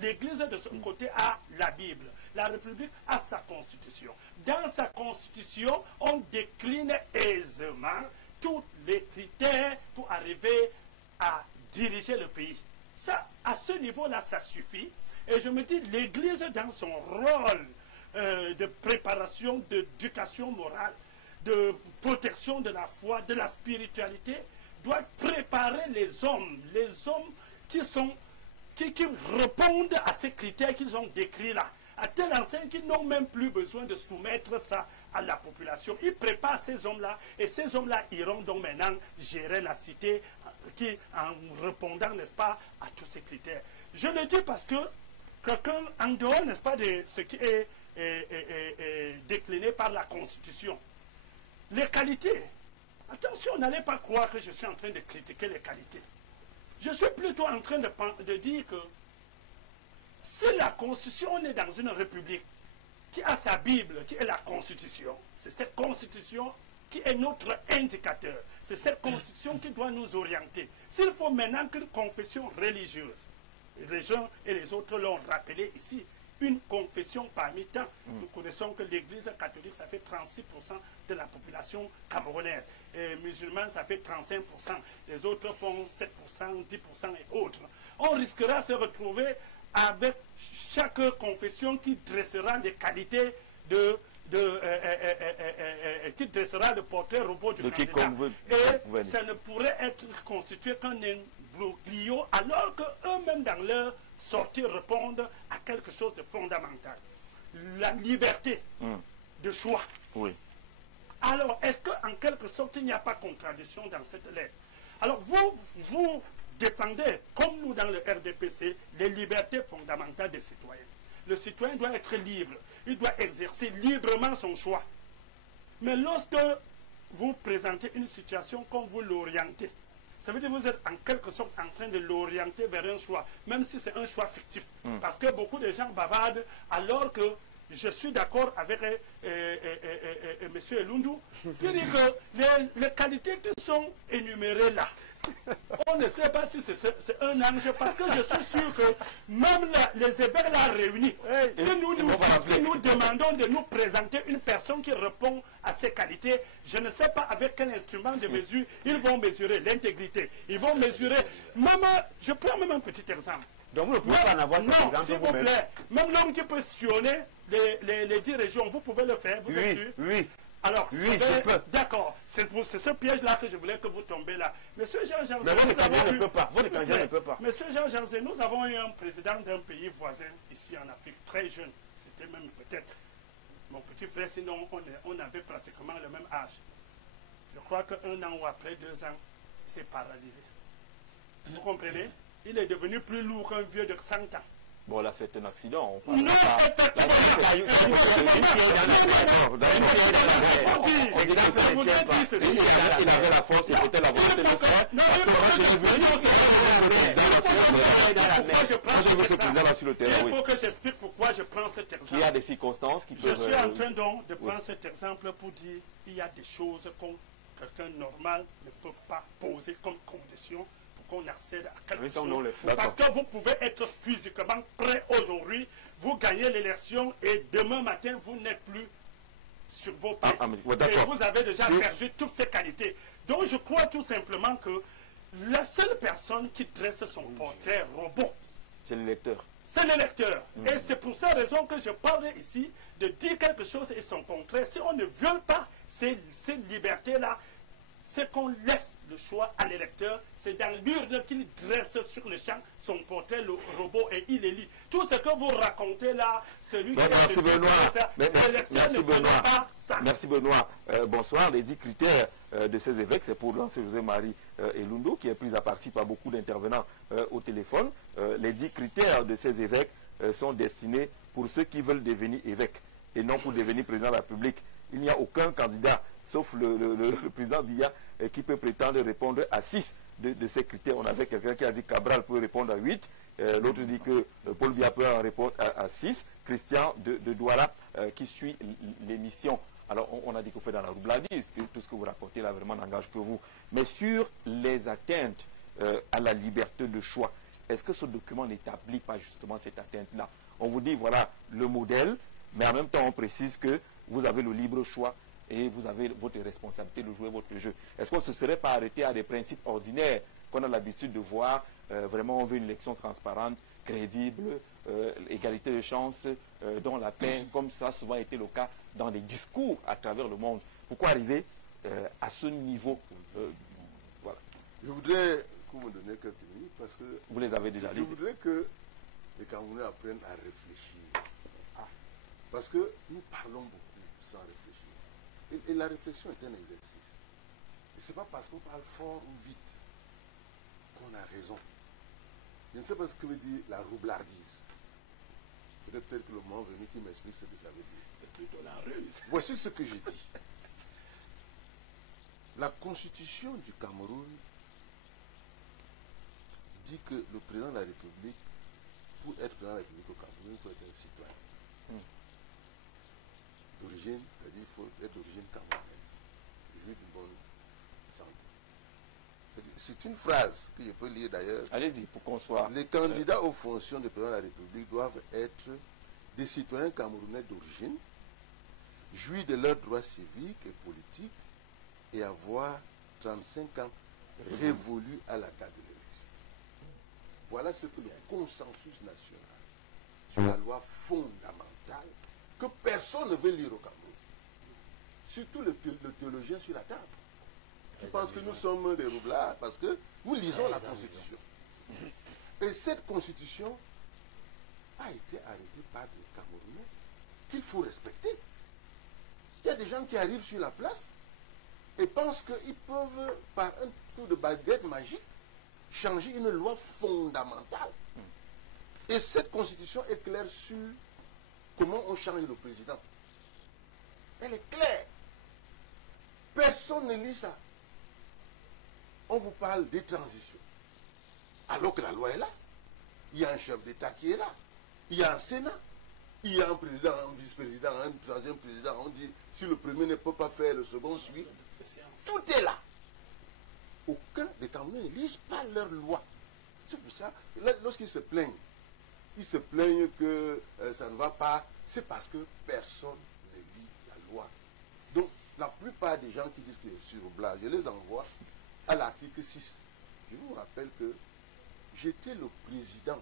L'Église de son côté a la Bible. La République a sa Constitution. Dans sa Constitution, on décline aisément tous les critères pour arriver à diriger le pays. Ça, à ce niveau-là, ça suffit. Et je me dis, l'Église, dans son rôle de préparation, d'éducation morale, de protection de la foi, de la spiritualité, doit préparer les hommes qui répondent à ces critères qu'ils ont décrits là, à telle enseigne qu'ils n'ont même plus besoin de soumettre ça à la population. Ils préparent ces hommes-là et ces hommes-là iront donc maintenant gérer la cité en répondant, n'est-ce pas, à tous ces critères. Je le dis parce que quelqu'un en dehors, n'est-ce pas, de ce qui est décliné par la Constitution, les qualités, attention, n'allez pas croire que je suis en train de critiquer les qualités. Je suis plutôt en train de dire que Si la Constitution, on est dans une république qui a sa Bible, qui est la Constitution, c'est cette Constitution qui est notre indicateur. C'est cette Constitution qui doit nous orienter. S'il faut maintenant qu'une confession religieuse, les gens et les autres l'ont rappelé ici, une confession parmi tant. Nous connaissons que l'Église catholique, ça fait 36% de la population camerounaise. Et musulmans, ça fait 35%. Les autres font 7%, 10% et autres. On risquera de se retrouver avec chaque confession qui dressera des qualités qui dressera le portrait robot du candidat. Et ça ne pourrait être constitué qu'un imbroglio, alors qu'eux-mêmes dans leur sortie répondent à quelque chose de fondamental. La liberté de choix. Oui. Alors, est-ce qu'en quelque sorte, il n'y a pas contradiction dans cette lettre? Alors, vous défendez, comme nous dans le RDPC, les libertés fondamentales des citoyens. Le citoyen doit être libre. Il doit exercer librement son choix. Mais lorsque vous présentez une situation comme vous l'orientez, ça veut dire que vous êtes en quelque sorte en train de l'orienter vers un choix, même si c'est un choix fictif. Parce que beaucoup de gens bavardent alors que je suis d'accord avec M. Elundou, qui dit que les qualités qui sont énumérées là, on ne sait pas si c'est un ange, parce que je suis sûr que même les évêques là réunis, si nous demandons de nous présenter une personne qui répond à ces qualités, je ne sais pas avec quel instrument de mesure ils vont mesurer l'intégrité. Ils vont mesurer... je prends même un petit exemple. Donc vous ne pouvez pas en avoir cet exemple s'il vous plaît. Même l'homme qui peut sillonner les 10 régions, vous pouvez le faire, vous êtes sûr? Oui. Alors, d'accord, c'est ce piège-là que je voulais que vous tombiez là. Monsieur Jean-Jean Zé, Monsieur Jean-Jean Zé, nous avons eu un président d'un pays voisin ici en Afrique, très jeune. C'était même peut-être mon petit frère, sinon on avait pratiquement le même âge. Je crois qu'un an ou après 2 ans, il s'est paralysé. Vous comprenez? Il est devenu plus lourd qu'un vieux de 100 ans. Bon, là, c'est un accident. Non, effectivement. Il avait la force et peut-être la volonté de faire. Il faut que j'explique pourquoi je prends cet exemple. Il y a des circonstances qui peuvent... Je suis en train donc de prendre cet exemple pour dire qu'il y a des choses que quelqu'un normal ne peut pas poser comme condition pour qu'on accède à quelque chose. Parce que vous pouvez être physiquement prêt aujourd'hui, vous gagnez l'élection et demain matin, vous n'êtes plus sur vos pieds. Et vous avez déjà perdu toutes ces qualités. Donc je crois tout simplement que la seule personne qui dresse son portrait robot, c'est l'électeur. C'est l'électeur. Et c'est pour cette raison que je parle ici de dire quelque chose et son contraire. Si on ne viole pas ces libertés-là, c'est qu'on laisse le choix à l'électeur. C'est dans l'urne qu'il dresse sur le champ son portrait, le robot, et il élit. Tout ce que vous racontez là, celui qui a merci Benoît. L'électeur ne connaît pas ça. Merci Benoît. Bonsoir. Les 10 critères de ces évêques, c'est pour lancer José-Marie Elundou, qui est pris à partie par beaucoup d'intervenants au téléphone. Les 10 critères de ces évêques sont destinés pour ceux qui veulent devenir évêques et non pour devenir président de la République. Il n'y a aucun candidat, sauf le président Biya, qui peut prétendre répondre à 6 de ces critères. On avait quelqu'un qui a dit Cabral peut répondre à 8. L'autre dit que Paul Biya peut en répondre à 6. Christian de Douala qui suit l'émission. Alors on a dit qu'on fait dans la roublardise, que tout ce que vous racontez là vraiment n'engage que vous. Mais sur les atteintes à la liberté de choix, est-ce que ce document n'établit pas justement cette atteinte-là? On vous dit voilà le modèle, mais en même temps on précise que vous avez le libre choix et vous avez votre responsabilité de jouer votre jeu. Est-ce qu'on ne se serait pas arrêté à des principes ordinaires qu'on a l'habitude de voir? Vraiment, on veut une élection transparente, crédible, égalité de chances, dont la paix, comme ça a souvent été le cas dans des discours à travers le monde. Pourquoi arriver à ce niveau voilà. Je voudrais que vous me donniez quelques minutes parce que... Vous les avez déjà lisés. Je voudrais que les Camerounais apprennent à réfléchir. Parce que nous parlons beaucoup sans réfléchir. Et la réflexion est un exercice. Et ce n'est pas parce qu'on parle fort ou vite qu'on a raison. Je ne sais pas ce que veut dire la roublardise. Peut-être que le moment venu qui m'explique ce que ça veut dire. C'est plutôt la ruse. Voici ce que j'ai dit. La constitution du Cameroun dit que le président de la République pour être président de la République au Cameroun, il faut être un citoyen. D'origine, c'est-à-dire qu'il faut être d'origine camerounaise. Jouir d'une bonne santé. C'est une phrase que je peux lire d'ailleurs. Allez-y, pour qu'on soit... Les candidats aux fonctions de président de la République doivent être des citoyens camerounais d'origine, jouir de leurs droits civiques et politiques et avoir 35 ans révolus à la date de l'élection. Voilà ce que le consensus national sur la loi fondamentale que personne ne veut lire au Cameroun. Surtout le théologien sur la table. Qui pense que nous sommes des roublards parce que nous lisons la Constitution. Et cette Constitution a été arrêtée par des Camerounais qu'il faut respecter. Il y a des gens qui arrivent sur la place et pensent qu'ils peuvent, par un coup de baguette magique, changer une loi fondamentale. Et cette Constitution est claire sur comment on change le président. Elle est claire. Personne ne lit ça. On vous parle des transitions. Alors que la loi est là. Il y a un chef d'État qui est là. Il y a un Sénat. Il y a un président, un vice-président, un troisième président. On dit, si le premier ne peut pas faire, le second suit. Tout est là. Aucun des Camerounais ne lisent pas leur loi. C'est pour ça, lorsqu'ils se plaignent, que ça ne va pas, c'est parce que personne ne lit la loi. Donc, la plupart des gens qui disent que je suis roublard, je les envoie à l'article 6. Je vous rappelle que j'étais le président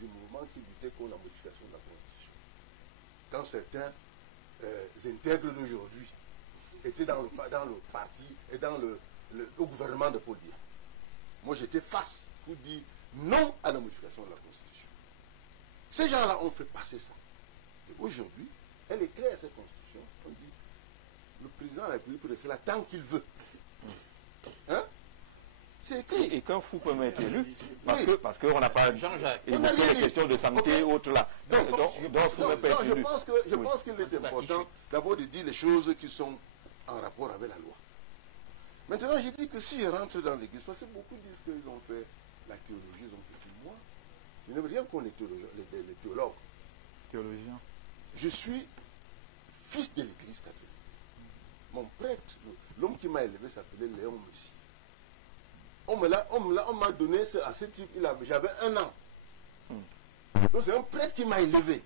du mouvement qui luttait contre la modification de la Constitution. Quand certains intègres d'aujourd'hui étaient dans le parti et au gouvernement de Paul Biya. Moi, j'étais face pour dire non à la modification de la Constitution. Ces gens-là ont fait passer ça. Et aujourd'hui, elle est claire, cette Constitution. On dit, le président de la République peut rester là tant qu'il veut. Hein? C'est écrit. Et qu'un fou peut être élu, parce qu'on n'a pas évoqué les questions de santé, autres là. Donc, je pense qu'il est important d'abord de dire les choses qui sont en rapport avec la loi. Maintenant, je dis que si je rentre dans l'église, parce que beaucoup disent qu'ils ont fait la théologie, ils ont fait 6 mois. Je ne veux rien contre les théologues. Théologiens. Je suis fils de l'église catholique. Mon prêtre, l'homme qui m'a élevé s'appelait Léon Messi. On m'a donné à ce type, j'avais 1 an. Donc c'est un prêtre qui m'a élevé.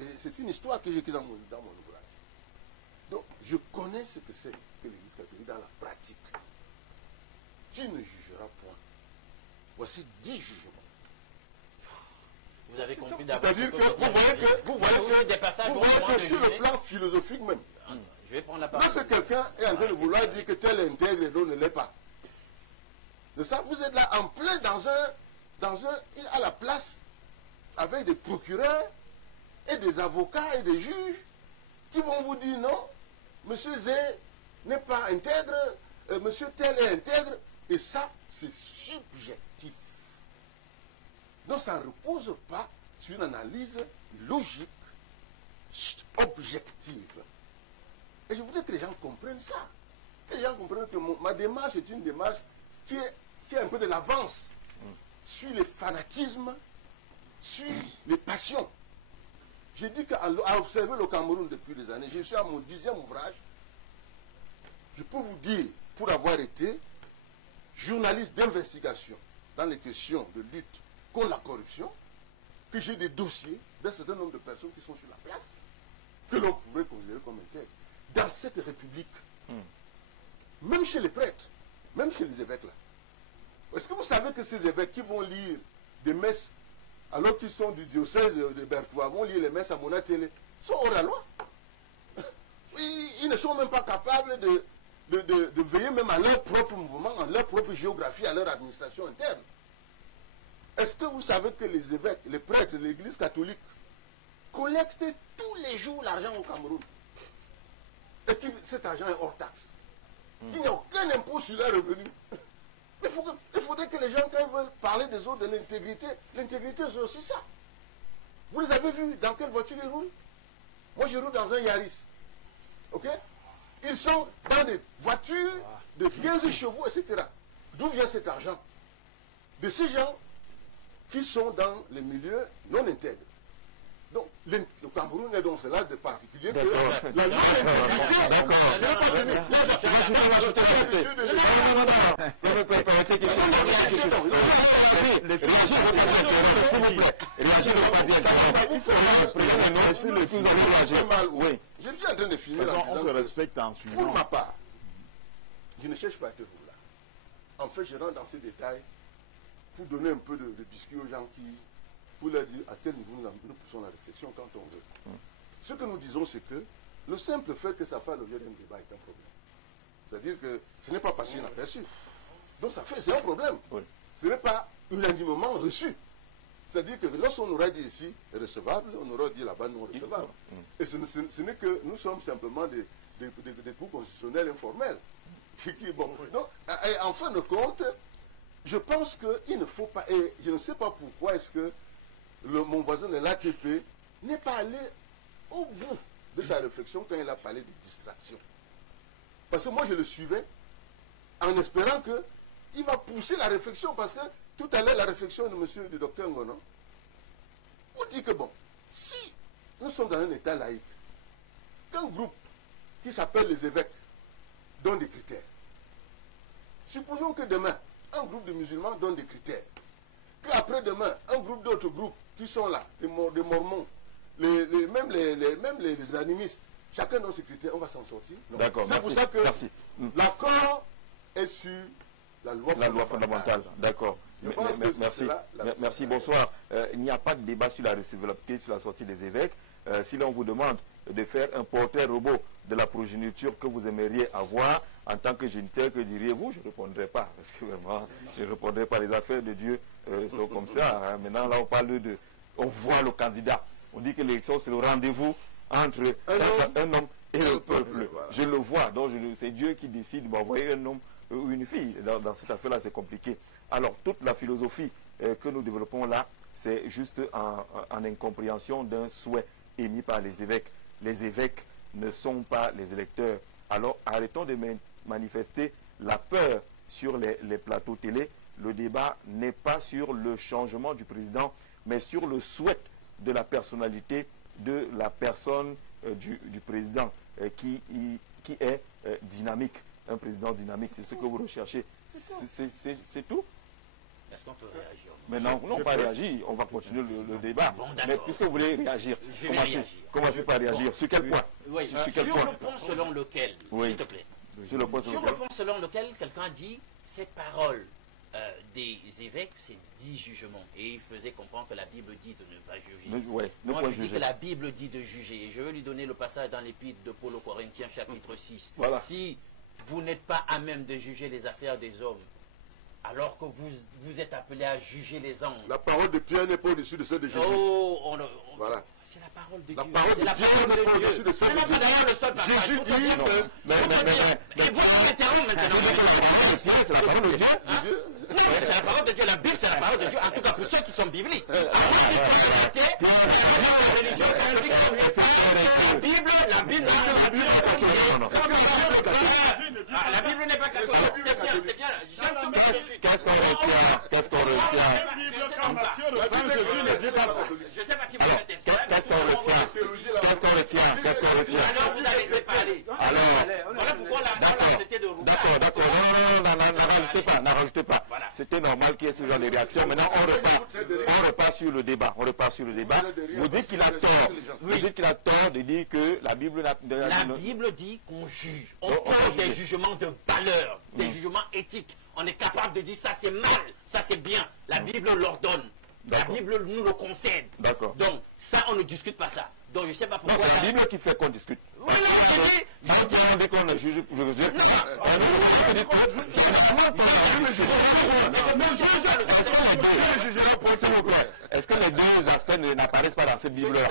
Et c'est une histoire que j'ai écrite dans mon ouvrage. Donc je connais ce que c'est que l'église catholique dans la pratique. Tu ne jugeras point. Voici 10 jugements. Vous avez compris d'abord. C'est-à-dire que vous voyez que sur le plan philosophique même, je vais prendre la parole. Lorsque quelqu'un est en train de vouloir dire que tel est intègre et l'autre ne l'est pas, de ça, vous êtes là en plein à la place avec des procureurs et des avocats et des juges qui vont vous dire non, monsieur Zé n'est pas intègre, monsieur tel est intègre, et ça, c'est subjectif. Donc ça ne repose pas sur une analyse logique, objective. Et je voudrais que les gens comprennent ça. Que les gens comprennent que ma démarche est une démarche qui est un peu de l'avance sur les fanatismes, sur les passions. J'ai dit qu'à observer le Cameroun depuis des années, je suis à mon 10e ouvrage, je peux vous dire, pour avoir été journaliste d'investigation dans les questions de lutte contre la corruption, que j'ai des dossiers d'un certain nombre de personnes qui sont sur la place, que l'on pourrait considérer comme intègres. Dans cette république, même chez les prêtres, même chez les évêques là. Est-ce que vous savez que ces évêques qui vont lire des messes, alors qu'ils sont du diocèse de Berthois, vont lire les messes à Mona Télé, sont hors la loi? Ils ne sont même pas capables de veiller même à leur propre mouvement, à leur propre géographie, à leur administration interne. Est-ce que vous savez que les évêques, les prêtres, l'église catholique collectent tous les jours l'argent au Cameroun? Et que cet argent est hors taxe. Il n'y a aucun impôt sur leurs revenus. Mais il faudrait que les gens, quand ils veulent parler des autres, de l'intégrité, l'intégrité c'est aussi ça. Vous les avez vus dans quelle voiture ils roulent? Moi je roule dans un Yaris. Ok? Ils sont dans des voitures de 15 chevaux, etc. D'où vient cet argent? De ces gens qui sont dans les milieux non intègres. Donc, le Cameroun est dans cela de particulier que la non-intégration. Je suis en train de finir. On se respecte en suivant. Pour ma part, je ne cherche pas à être vous là. En fait, je rentre dans ces détails pour donner un peu de biscuit aux gens qui, pour leur dire à quel niveau nous poussons la réflexion quand on veut. Ce que nous disons, c'est que le simple fait que ça fasse l'objet d'un débat est un problème. C'est-à-dire que ce n'est pas passé inaperçu. Donc c'est un problème. Ce n'est pas unanimement reçu. C'est-à-dire que lorsqu'on aura dit ici recevable, on aura dit là-bas non recevable. Et ce n'est que nous sommes simplement des coups constitutionnels informels. Donc, en fin de compte, je pense qu'il ne faut pas, et je ne sais pas pourquoi est-ce que mon voisin de l'ATP n'est pas allé au bout de sa réflexion quand il a parlé de distraction. Parce que moi je le suivais en espérant qu'il va pousser la réflexion, parce que tout à l'heure la réflexion de monsieur du docteur Ngono vous dit que bon, si nous sommes dans un état laïque, qu'un groupe qui s'appelle les évêques donne des critères, supposons que demain un groupe de musulmans donne des critères, qu'après-demain, un groupe d'autres groupes qui sont là, des mormons, même les animistes, chacun dans ses critères, on va s'en sortir. C'est pour ça que l'accord est sur la loi fondamentale. D'accord. Merci, bonsoir. Il n'y a pas de débat sur la recevabilité, sur la sortie des évêques. Si l'on vous demande de faire un portrait robot de la progéniture que vous aimeriez avoir en tant que géniteur, que diriez-vous? Je ne répondrai pas, parce que vraiment, je ne répondrai pas. Les affaires de Dieu sont comme ça. Maintenant, là, on parle de... On voit le candidat. On dit que l'élection, c'est le rendez-vous entre un homme et le peuple. Je le vois. Donc, c'est Dieu qui décide d'envoyer un homme ou une fille. Dans cette affaire-là, c'est compliqué. Alors, toute la philosophie que nous développons là, c'est juste en incompréhension d'un souhait émis par les évêques. Les évêques ne sont pas les électeurs. Alors arrêtons de manifester la peur sur les plateaux télé. Le débat n'est pas sur le changement du président, mais sur le souhait de la personnalité de la personne du président qui est dynamique. Un président dynamique, c'est ce que vous recherchez. C'est tout. Est-ce qu'on peut réagir? Mais non, pas réagir. On va continuer le débat. Bon, mais puisque vous voulez réagir, commencez par réagir. Sur quel point? Sur le point selon lequel, s'il te plaît. Sur le point selon lequel quelqu'un dit ces paroles des évêques, c'est 10 jugements. Et il faisait comprendre que la Bible dit de ne pas juger. Moi, je dis que la Bible dit de juger. Et je vais lui donner le passage dans l'épître de Paul aux Corinthiens, chapitre 6. Si vous n'êtes pas à même de juger les affaires des hommes, alors que vous êtes appelé à juger les anges. La parole de Pierre n'est pas au-dessus de celle de Jésus. Voilà. C'est la parole de Dieu. La parole de Pierre n'est pas au-dessus de celle de Jésus. Jésus dit... Et vous m'interrompez maintenant. C'est la parole de Dieu. Non, c'est la parole de Dieu. La Bible, c'est la parole de Dieu. En tout cas, pour ceux qui sont biblistes. La Bible n'est pas catholique. C'est bien. Qu'est-ce qu'on retient? Je sais pas si vous êtes Qu'est-ce qu'on retient? Alors vous allez séparer. Voilà pourquoi la honnêteté de Rouga. D'accord. Non, n'en rajoutez pas. C'était normal qu'il y ait ce genre de réaction. Maintenant, on repart sur le débat. Vous dites qu'il a tort. Vous dites qu'il a tort de dire que la Bible... La Bible dit qu'on juge. On pose des jugements de valeur, des jugements éthiques. On est capable de dire ça c'est mal, ça c'est bien. La Bible l'ordonne. La Bible nous le concède. D'accord. Donc, ça, on ne discute pas ça. Donc, je ne sais pas pourquoi... Non, c'est la Bible qui fait qu'on discute. Oui, on dit qu'on ne juge... Est-ce que les deux aspects n'apparaissent pas dans cette Bible-là?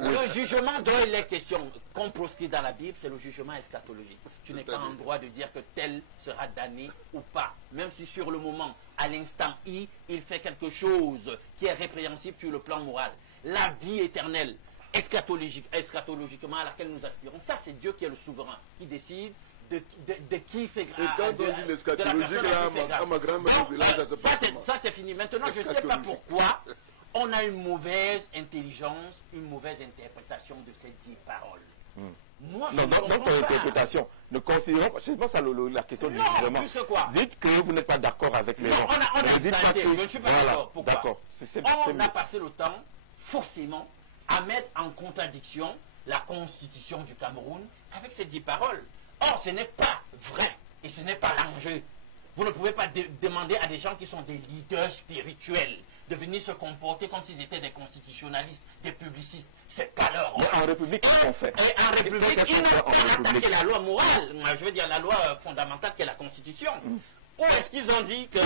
Le jugement dont il est question, qu'on proscrit dans la Bible, c'est le jugement eschatologique. Tu n'es pas en droit de dire que tel sera damné ou pas. Même si sur le moment, à l'instant I, il fait quelque chose qui est répréhensible sur le plan moral. La vie éternelle, eschatologiquement à laquelle nous aspirons, ça c'est Dieu qui est le souverain, qui décide de qui fait grave. Et quand on dit l'eschatologie, à ma grand-mère, ça c'est fini. Maintenant, je ne sais pas pourquoi on a une mauvaise intelligence, une mauvaise interprétation de ces 10 paroles. Moi, je donc, pour l'interprétation, ne considérons pas, c'est pas ça la question du jugement. Dites que vous n'êtes pas d'accord avec les gens. Je ne suis pas d'accord. Pourquoi? On a passé le temps, forcément, à mettre en contradiction la constitution du Cameroun avec ces 10 paroles. Or, ce n'est pas vrai et ce n'est pas l'enjeu. Vous ne pouvez pas demander à des gens qui sont des leaders spirituels de venir se comporter comme s'ils étaient des constitutionnalistes, des publicistes. C'est pas leur rôle. Mais en République, qu'est-ce qu'on fait? Et en République, ils n'ont pas attaqué la loi morale. Je veux dire la loi fondamentale qui est la Constitution. Où est-ce qu'ils ont dit que...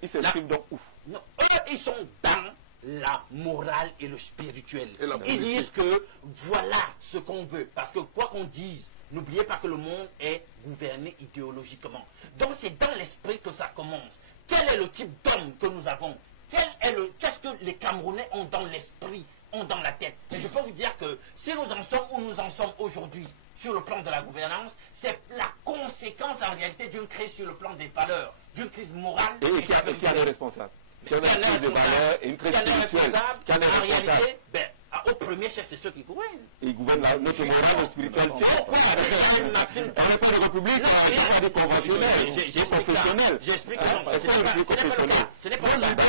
Ils s'inscrivent donc où? Non, eux, ils sont dans la morale et le spirituel. Ils disent que voilà ce qu'on veut. Parce que quoi qu'on dise, n'oubliez pas que le monde est gouverné idéologiquement. Donc c'est dans l'esprit que ça commence. Quel est le type d'homme que nous avons? Qu'est-ce que les Camerounais ont dans l'esprit, ont dans la tête? Et je peux vous dire que si nous en sommes où nous en sommes aujourd'hui, sur le plan de la gouvernance, c'est la conséquence en réalité d'une crise sur le plan des valeurs, d'une crise morale. Et qui a les responsables? Si on a une crise de valeurs et une crise spirituelle, qui a les responsables? Au premier chef, c'est ceux qui gouvernent. Ils gouvernent notre morale spirituelle. On n'est pas de république, on n'est pas des conventionnels, professionnels. J'explique que non, ce n'est pas le cas.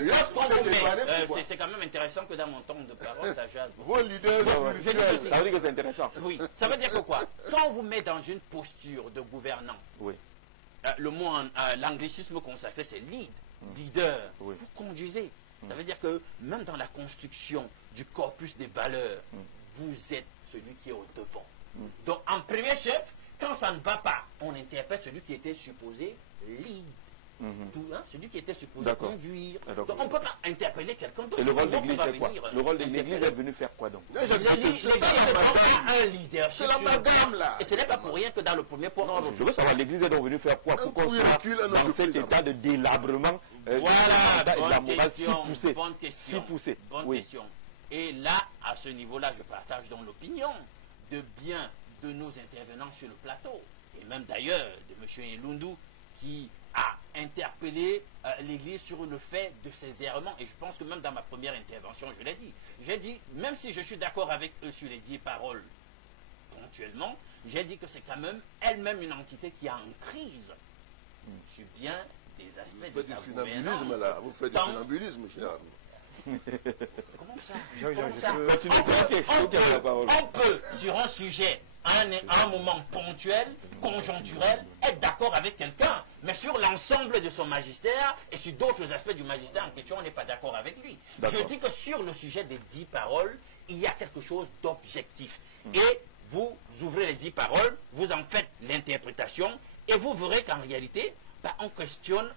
Lorsqu'on vous met, c'est quand même intéressant que dans mon temps de parole, ça jase. Vos leaders spirituels. Ça veut dire que c'est intéressant. Oui, ça veut dire que quoi? Quand on vous met dans une posture de gouvernant, le mot, l'anglicisme consacré, c'est lead, leader. Vous conduisez. Ça veut dire que même dans la construction du corpus des valeurs, vous êtes celui qui est au devant. Donc en premier chef, quand ça ne va pas, on interprète celui qui était supposé lead. Celui qui était supposé conduire. Donc on ne peut pas interpeller quelqu'un d'autre. Et le rôle de l'Église, c'est quoi? Le rôle de l'Église est venu faire quoi donc? Un leader. C'est l'amalgame là. Et ce n'est pas pour rien que dans le premier point. Je veux savoir, l'Église est donc venue faire quoi pour qu'on soit dans cet état de délabrement de la morale si poussée? Bonne question. Et là, à ce niveau-là, je partage donc l'opinion de bien de nos intervenants sur le plateau. Et même d'ailleurs de M. Elundou qui a interpellé l'Église sur le fait de ses errements. Et je pense que même dans ma première intervention, je l'ai dit. J'ai dit, même si je suis d'accord avec eux sur les 10 paroles ponctuellement, j'ai dit que c'est quand même elle-même une entité qui est en crise. Sur bien des aspects de sa gouvernance. Vous faites du funambulisme, cher. Comment ça? On peut, sur un sujet, à un moment ponctuel, conjoncturel, être d'accord avec quelqu'un, mais sur l'ensemble de son magistère et sur d'autres aspects du magistère en question, on n'est pas d'accord avec lui. Je dis que sur le sujet des 10 paroles, il y a quelque chose d'objectif. Et vous ouvrez les 10 paroles, vous en faites l'interprétation, et vous verrez qu'en réalité, on questionne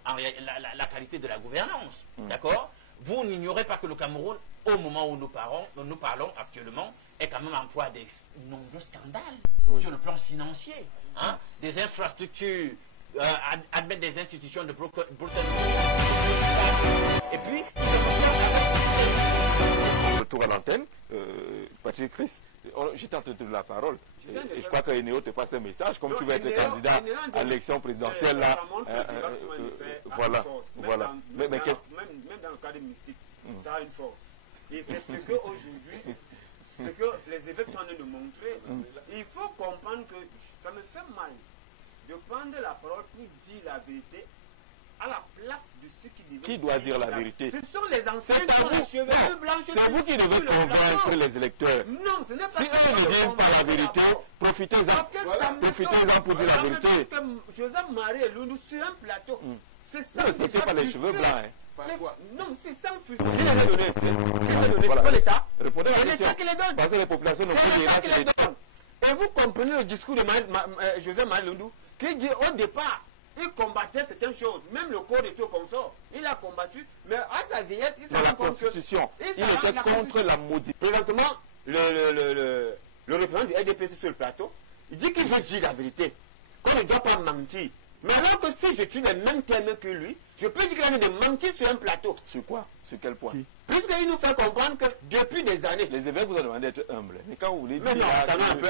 la qualité de la gouvernance. D'accord? Vous n'ignorez pas que le Cameroun, au moment où nous parlons actuellement, est quand même en proie à de nombreux scandales sur le plan financier. Des infrastructures, admettre des institutions de brutalité. Et puis, retour à l'antenne, Patrick Chris, j'ai tenté de la parole. Et je crois que Enéo te passe un message, comme tu vas être candidat à l'élection présidentielle là. Voilà. Mais qu'est-ce même dans le cadre mystique, ça a une force. Et c'est ce qu'aujourd'hui, ce que les évêques sont en train de montrer. Il faut comprendre que ça me fait mal de prendre la parole pour dire la vérité à la place de ceux qui devraient. Qui doit dire la vérité? Ce sont les anciens qui ont les cheveux blancs. C'est vous qui devez convaincre les électeurs. Non, ce n'est pas. Si eux ne disent pas la vérité, profitez-en. Profitez-en pour dire la vérité. Joseph Marie et Lundu sur un plateau. C'est ça. Ne respectez pas les cheveux blancs. Non, c'est sans fusil. Qui les a donnés? C'est pas l'État. Répondez à la question. C'est l'État qui les donne. Parce que les populations n'ont plus l'État qui les donne. Et vous comprenez le discours de Joseph Marie Lundu qui dit au départ, il combattait certaines choses, même le corps de tout consort. Il a combattu, mais à sa vieillesse, il s'est rendu compte que il était contre la maudite. Présentement, le représentant du LDPC sur le plateau, il dit qu'il veut dire la vérité. Qu'on ne doit pas mentir. Mais alors que si je tue les mêmes termes que lui, je peux dire qu'il a de mentir sur un plateau. Sur quoi? Sur quel point? Puisqu'il nous fait comprendre que depuis des années... Les évêques vous ont demandé d'être humbles. Mais quand vous voulez dire... Mais non, attendez un peu.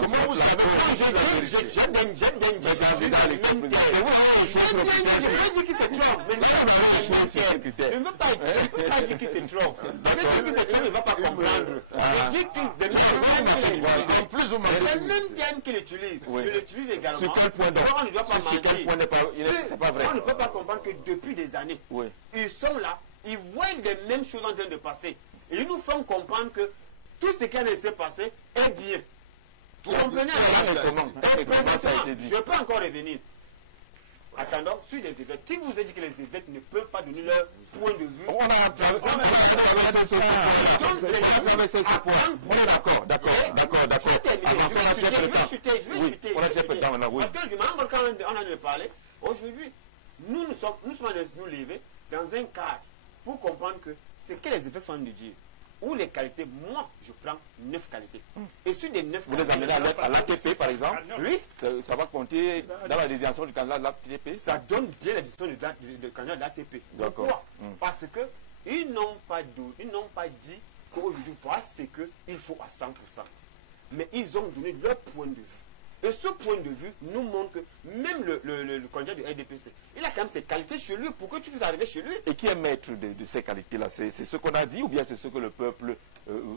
Comment vous savez? Je veux dire qu'il se trompe. Mais il ne veut pas dire qu'il se trompe. Il veut dire qu'il se trompe, il ne va pas comprendre. Je dis qu'il les mêmes termes qu'il utilise, je l'utilise également. Sur quel point donc? On ne doit pas mentir. C'est pas vrai. On ne peut pas comprendre que depuis des années, ils sont là, ils voient les mêmes choses en train de passer. Et ils nous font comprendre que tout ce qui a laissé passer est bien. Vous comprenez? Je peux encore revenir. Attendons, sur les évêques, qui vous a dit que les évêques ne peuvent pas donner leur point de vue? On est d'accord. Parce que du moment quand on en a parlé, aujourd'hui, nous nous levés dans un cadre pour comprendre que ce que les évêques sont en train de dire, ou les qualités, moi je prends 9 qualités. Et sur des 9 vous les amenez à l'ATP par exemple? Oui. Ça va compter dans la désignation du candidat de l'ATP? Ça donne bien la décision du candidat de l'ATP. Pourquoi? Parce que ils n'ont pas dit qu'aujourd'hui voilà ce qu'il faut à 100%. Mais ils ont donné leur point de vue. Et ce point de vue nous montre que même le candidat du RDPC, il a quand même ses qualités chez lui pour que tu puisses arriver chez lui. Et qui est maître de ces qualités-là? C'est ce qu'on a dit ou bien c'est ce que le peuple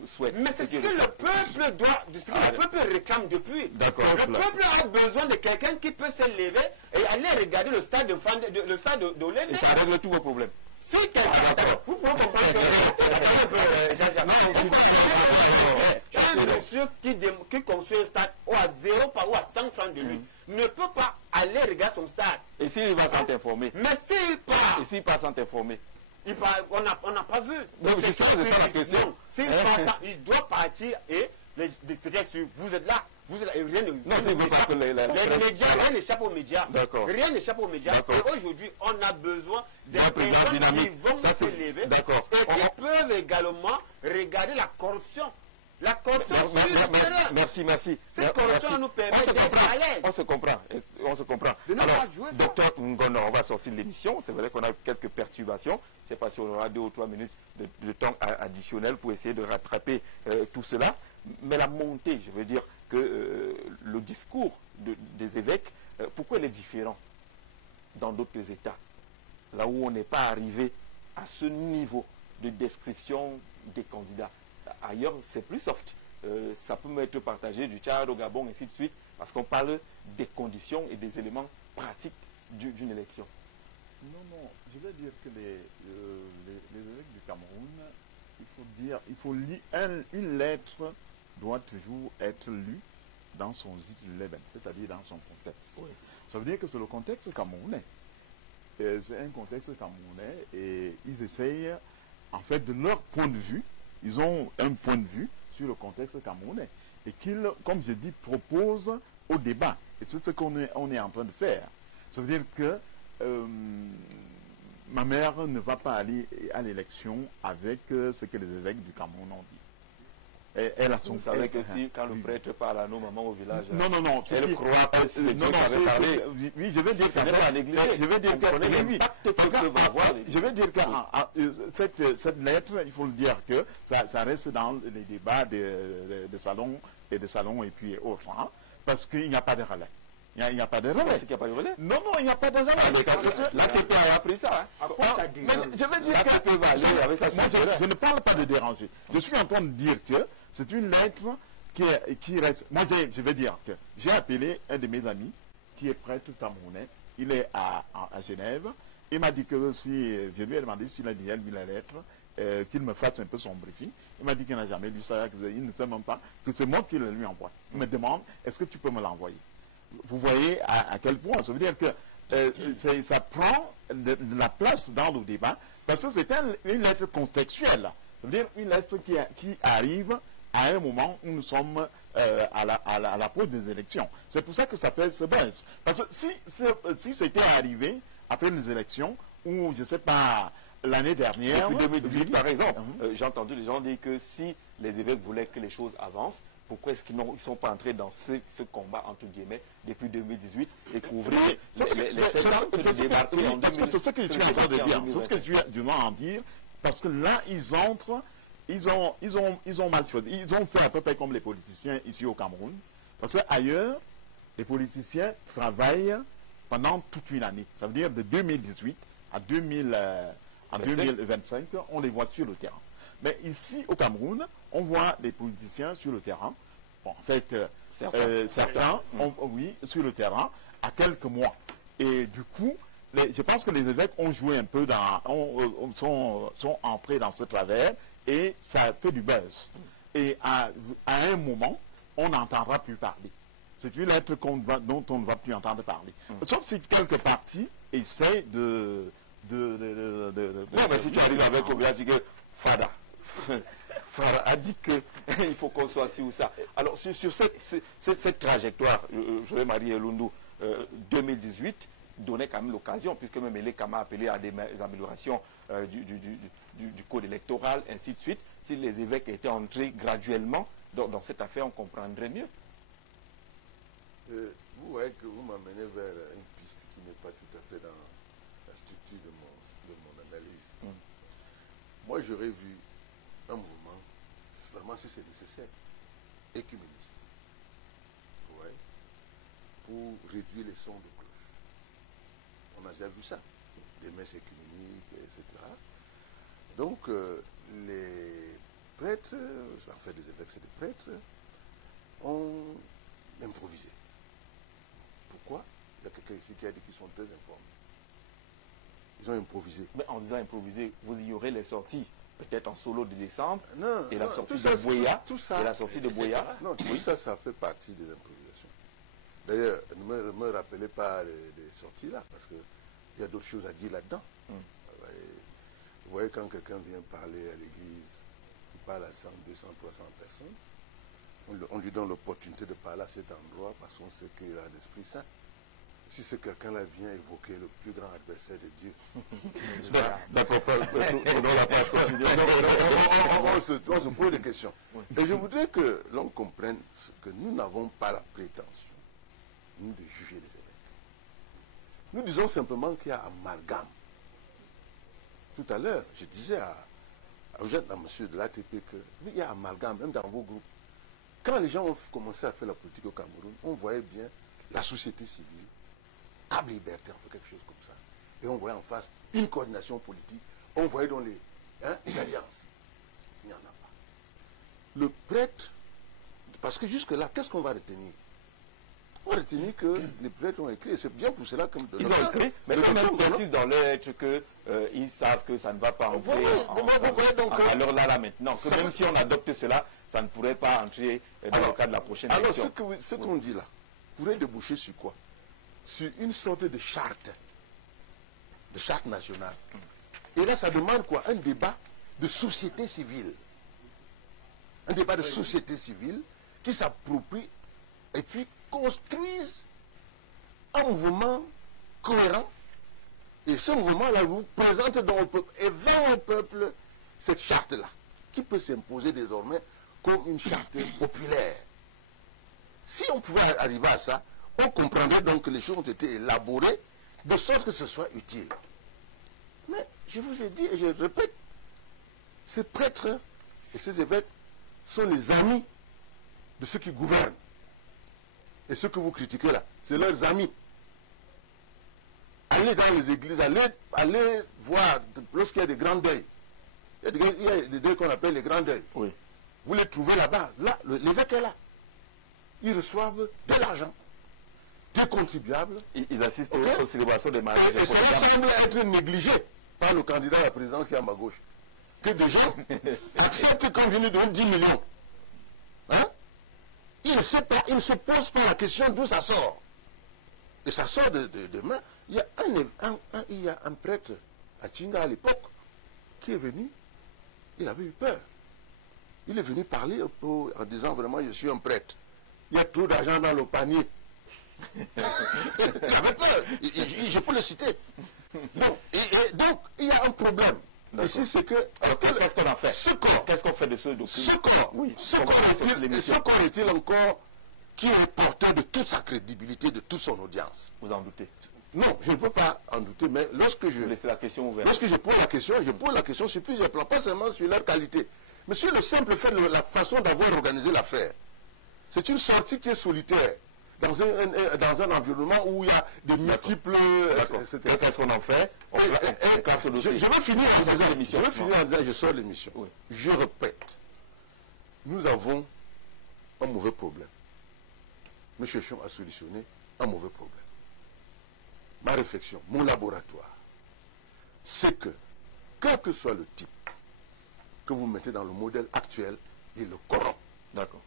souhaite? Mais c'est ce que le peuple doit, ce que le peuple réclame depuis. D'accord. Le peuple a besoin de quelqu'un qui peut se lever et aller regarder le stade d'Olympe. Et ça règle tous vos problèmes. Si quelqu'un, vous pouvez comprendre un monsieur qui construit un stade ou à 0 ou à 100 francs de lui ne peut pas aller regarder son stade. Et s'il va sans t'informer? Mais s'il part. Et s'il part sans t'informer? On n'a pas vu. Donc c'est ça la question. S'il part, il doit partir et vous êtes là. Et rien ne... Non, c'est pas que les médias, rien n'échappe aux médias. D'accord. Rien n'échappe aux médias. Et aujourd'hui, on a besoin des personnes qui vont se lever et qui peuvent également regarder la corruption. La corruption Merci. Cette corruption nous permet d'être à l'aise. On se comprend. Alors, docteur Ngono, on va sortir de l'émission. C'est vrai qu'on a quelques perturbations. Je ne sais pas si on aura 2 ou 3 minutes de temps additionnel pour essayer de rattraper tout cela. Mais la montée, je veux dire que le discours des évêques, pourquoi il est différent dans d'autres États? Là où on n'est pas arrivé à ce niveau de description des candidats. Ailleurs, c'est plus soft. Ça peut être partagé du Tchad au Gabon, ainsi de suite, parce qu'on parle des conditions et des éléments pratiques d'une élection. Non, je veux dire que les évêques du Cameroun, il faut lire une lettre doit toujours être lue dans son Zit-Leben, c'est-à-dire dans son contexte. Oui. Ça veut dire que c'est le contexte camerounais. C'est un contexte camerounais et ils essayent, en fait, de leur point de vue, ils ont un point de vue sur le contexte camerounais et qu'ils, comme je dis, proposent au débat. Et c'est ce qu'on est en train de faire. Ça veut dire que ma mère ne va pas aller à l'élection avec ce que les évêques du Cameroun ont dit. Elle a son... Vous savez que si, quand le prêtre parle à nos mamans au village, non, elle croit que c'est Dieu qui avait parlé. Oui, je veux dire que... Je veux dire que... Je veux dire que cette lettre, il faut le dire que ça reste dans les débats de salon et puis autres, hein, parce qu'il n'y a pas de relais. Il n'y a pas de relais. C'est qu'il n'y a pas de relais? Non, il n'y a pas de relais. La TP a appris ça. À quoi ça dit? Je veux dire que... Je ne parle pas de déranger. Je suis en train de dire que c'est une lettre qui reste... Moi, je vais dire que j'ai appelé un de mes amis qui est prêtre camerounais. Il est à Genève. Il m'a dit que si... Je lui ai demandé s'il a déjà lu la lettre, qu'il me fasse un peu son briefing. Il m'a dit qu'il n'a jamais lu ça, qu'il ne sait même pas, que c'est moi qui le lui envoie. Il me demande, est-ce que tu peux me l'envoyer? Vous voyez à quel point, ça veut dire que ça prend de la place dans le débat, parce que c'est une lettre contextuelle. Ça veut dire une lettre qui arrive à un moment où nous sommes à la pause des élections. C'est pour ça que ça fait ce buzz. Parce que si c'était arrivé après les élections, ou je ne sais pas, l'année dernière... Depuis 2018, par exemple, j'ai entendu les gens dire que si les évêques voulaient que les choses avancent, pourquoi est-ce qu'ils ne sont pas entrés dans ce combat, entre guillemets, depuis 2018 et couvrir les 7 ans que nous débarquons en 2018? Parce que c'est ce que tu es en train de dire. C'est ce que tu es du moins en dire. Parce que là, ils entrent, ils ont mal choisi. Ils ont fait à peu près comme les politiciens ici au Cameroun. Parce qu'ailleurs, les politiciens travaillent pendant toute une année. Ça veut dire de 2018 à 2025, on les voit sur le terrain. Mais ici, au Cameroun, on voit des politiciens sur le terrain. Bon, en fait, certains, oui, sur le terrain, à quelques mois. Et du coup, je pense que les évêques ont joué un peu sont entrés dans ce travers et ça fait du buzz. Et à un moment, on n'entendra plus parler. C'est une lettre dont on ne va plus entendre parler. Sauf si quelques partis essayent de... Non, mais si tu arrives avec Obiatige Fada. Fada a dit qu'il faut qu'on soit ci ou ça. Alors, sur cette trajectoire, je vais marier Lundu, 2018 donnait quand même l'occasion, puisque même Elekama a appelé à des améliorations du code électoral, ainsi de suite. Si les évêques étaient entrés graduellement dans cette affaire, on comprendrait mieux. Vous voyez que vous m'amenez vers une piste qui n'est pas tout à fait dans la structure de mon analyse. Moi, j'aurais vu un mouvement, vraiment si c'est nécessaire, écuméniste, ouais, pour réduire les sons de cloche. On a déjà vu ça, des messes écuméniques, etc. Donc, les prêtres, en fait, les évêques, c'est des prêtres, ont improvisé. Pourquoi? Il y a quelqu'un ici qui a dit qu'ils sont très informés. Ils ont improvisé. Mais en disant improvisé, vous ignorez les sorties, peut-être en solo de décembre, et la sortie de Boya, et la sortie de Boya. Non, tout ça, ça fait partie des improvisations. D'ailleurs, ne me rappelez pas les sorties là, parce qu'il y a d'autres choses à dire là-dedans. Vous voyez, quand quelqu'un vient parler à l'église, il parle à 100, 200, 300 personnes, on lui donne l'opportunité de parler à cet endroit parce qu'on sait qu'il a l'Esprit Saint. Si ce quelqu'un-là vient évoquer le plus grand adversaire de Dieu, on se pose des questions. Et je voudrais que l'on comprenne que nous n'avons pas la prétention, nous, de juger les évêques. Nous disons simplement qu'il y a amalgame. Tout à l'heure, je disais à monsieur de l'ATP qu'il y a amalgame, même dans vos groupes. Quand les gens ont commencé à faire la politique au Cameroun, on voyait bien la société civile, Câble Liberté, on fait quelque chose comme ça. Et on voyait en face une coordination politique, on voyait dans les alliances. Il n'y en a pas. Le prêtre, parce que jusque-là, qu'est-ce qu'on va retenir? On va retenir que les prêtres ont écrit, et c'est bien pour cela que... Ils ont écrit, mais quand même précise dans leur lettre qu'ils savent que ça ne va pas entrer alors là maintenant, que même si on adopte cela, ça ne pourrait pas entrer dans le cadre de la prochaine élection. Alors ce qu'on dit là pourrait déboucher sur quoi? Sur une sorte de charte nationale. Et là, ça demande quoi? Un débat de société civile. Un débat de société civile qui s'approprie et puis construise un mouvement cohérent. Et ce mouvement-là vous présente dans le peuple et vend au peuple cette charte-là, qui peut s'imposer désormais comme une charte populaire. Si on pouvait arriver à ça, on comprendrait donc que les choses ont été élaborées de sorte que ce soit utile. Mais je vous ai dit, et je répète, ces prêtres et ces évêques sont les amis de ceux qui gouvernent. Et ceux que vous critiquez là, c'est leurs amis. Allez dans les églises, allez voir lorsqu'il y a des grands deuils. Il y a des deuils qu'on appelle les grands deuils. Oui. Vous les trouvez là-bas. Là, l'évêque est là. Ils reçoivent de l'argent, des contribuables. Ils assistent aux célébrations des mariages. Et cela semble être négligé par le candidat à la présidence qui est à ma gauche. Que des gens acceptent qu'on vienne de 10 millions. Hein? Il ne se pose pas la question d'où ça sort. Et ça sort de main. Il y a un prêtre à Tchinga à l'époque qui est venu. Il avait eu peur. Il est venu parler en disant vraiment je suis un prêtre. Il y a trop d'argent dans le panier. Il avait peur. Je peux le citer. Donc il y a un problème. Ici, c'est que... Qu'est-ce qu'on en fait? Qu'est-ce qu'on fait de ce document? Ce corps est-il encore qui est porteur de toute sa crédibilité, de toute son audience? Vous en doutez? Non, je ne peux pas en douter, mais lorsque je... Laissez la question ouverte. Lorsque je pose la question sur plusieurs plans, pas seulement sur leur qualité, mais sur le simple fait de la façon d'avoir organisé l'affaire. C'est une sortie qui est solitaire, dans un environnement où il y a de multiples... Qu'est-ce qu'on en fait? Je vais finir en disant, je sors l'émission. Oui. Je répète, nous avons un mauvais problème. Nous cherchons à solutionner un mauvais problème. Ma réflexion, mon laboratoire, c'est que, quel que soit le type que vous mettez dans le modèle actuel, il le corrompt. D'accord.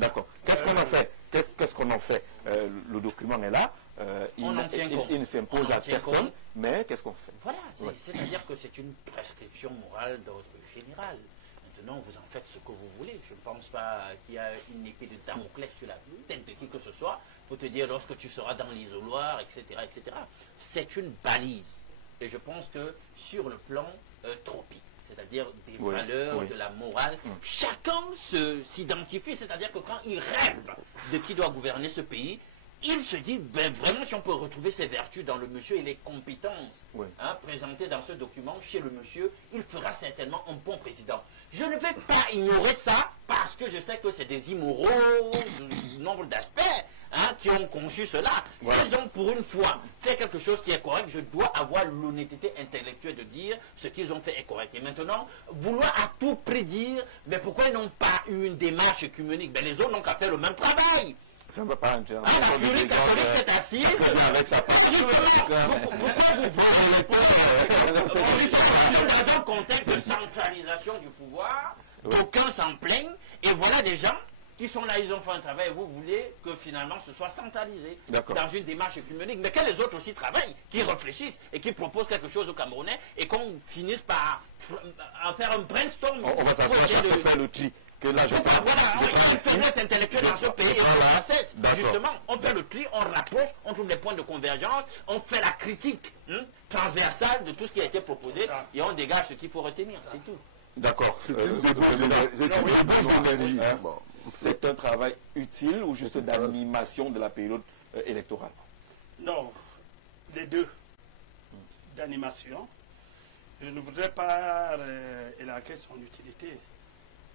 D'accord. Qu'est-ce qu'on en fait? Qu'est-ce qu'on en fait? Le document est là. Il ne s'impose à personne. Mais qu'est-ce qu'on fait? Voilà. C'est-à-dire que c'est une prescription morale d'ordre général. Maintenant, vous en faites ce que vous voulez. Je ne pense pas qu'il y a une épée de Damoclès sur la tête de qui que ce soit pour te dire lorsque tu seras dans l'isoloir, etc., etc. C'est une balise. Et je pense que sur le plan tropique, c'est-à-dire des valeurs, de la morale, chacun s'identifie, c'est-à-dire que quand il rêve de qui doit gouverner ce pays, il se dit, ben vraiment, si on peut retrouver ses vertus dans le monsieur et les compétences présentées dans ce document chez le monsieur, il fera certainement un bon président. Je ne vais pas ignorer ça parce que je sais que c'est des immoraux, nombre d'aspects qui ont conçu cela. S'ils ont pour une fois fait quelque chose qui est correct, je dois avoir l'honnêteté intellectuelle de dire ce qu'ils ont fait est correct. Et maintenant, vouloir à tout prédire, mais pourquoi ils n'ont pas eu une démarche œcuménique? Ben les autres n'ont qu'à faire le même travail. Ça ne va pas entrer. La Curie catholique s'est assise. Pourquoi vous dans un contexte de centralisation du pouvoir, d'aucuns s'en plaignent, et voilà des gens qui sont là, ils ont fait un travail, et vous voulez que finalement ce soit centralisé dans une démarche œcuménique. Mais que les autres aussi travaillent, qui réfléchissent et qui proposent quelque chose aux Camerounais, et qu'on finisse par faire un brainstorm. On va s'asseoir pour faire le tri. Que là, voilà, il y a une faiblesse intellectuelle dans ce pays et justement, on fait le tri, on rapproche, on trouve des points de convergence, on fait la critique transversale de tout ce qui a été proposé et on dégage ce qu'il faut retenir, c'est tout. D'accord. C'est un travail utile ou juste d'animation de la période électorale? Non, les deux. D'animation. Je ne voudrais pas élargir son utilité.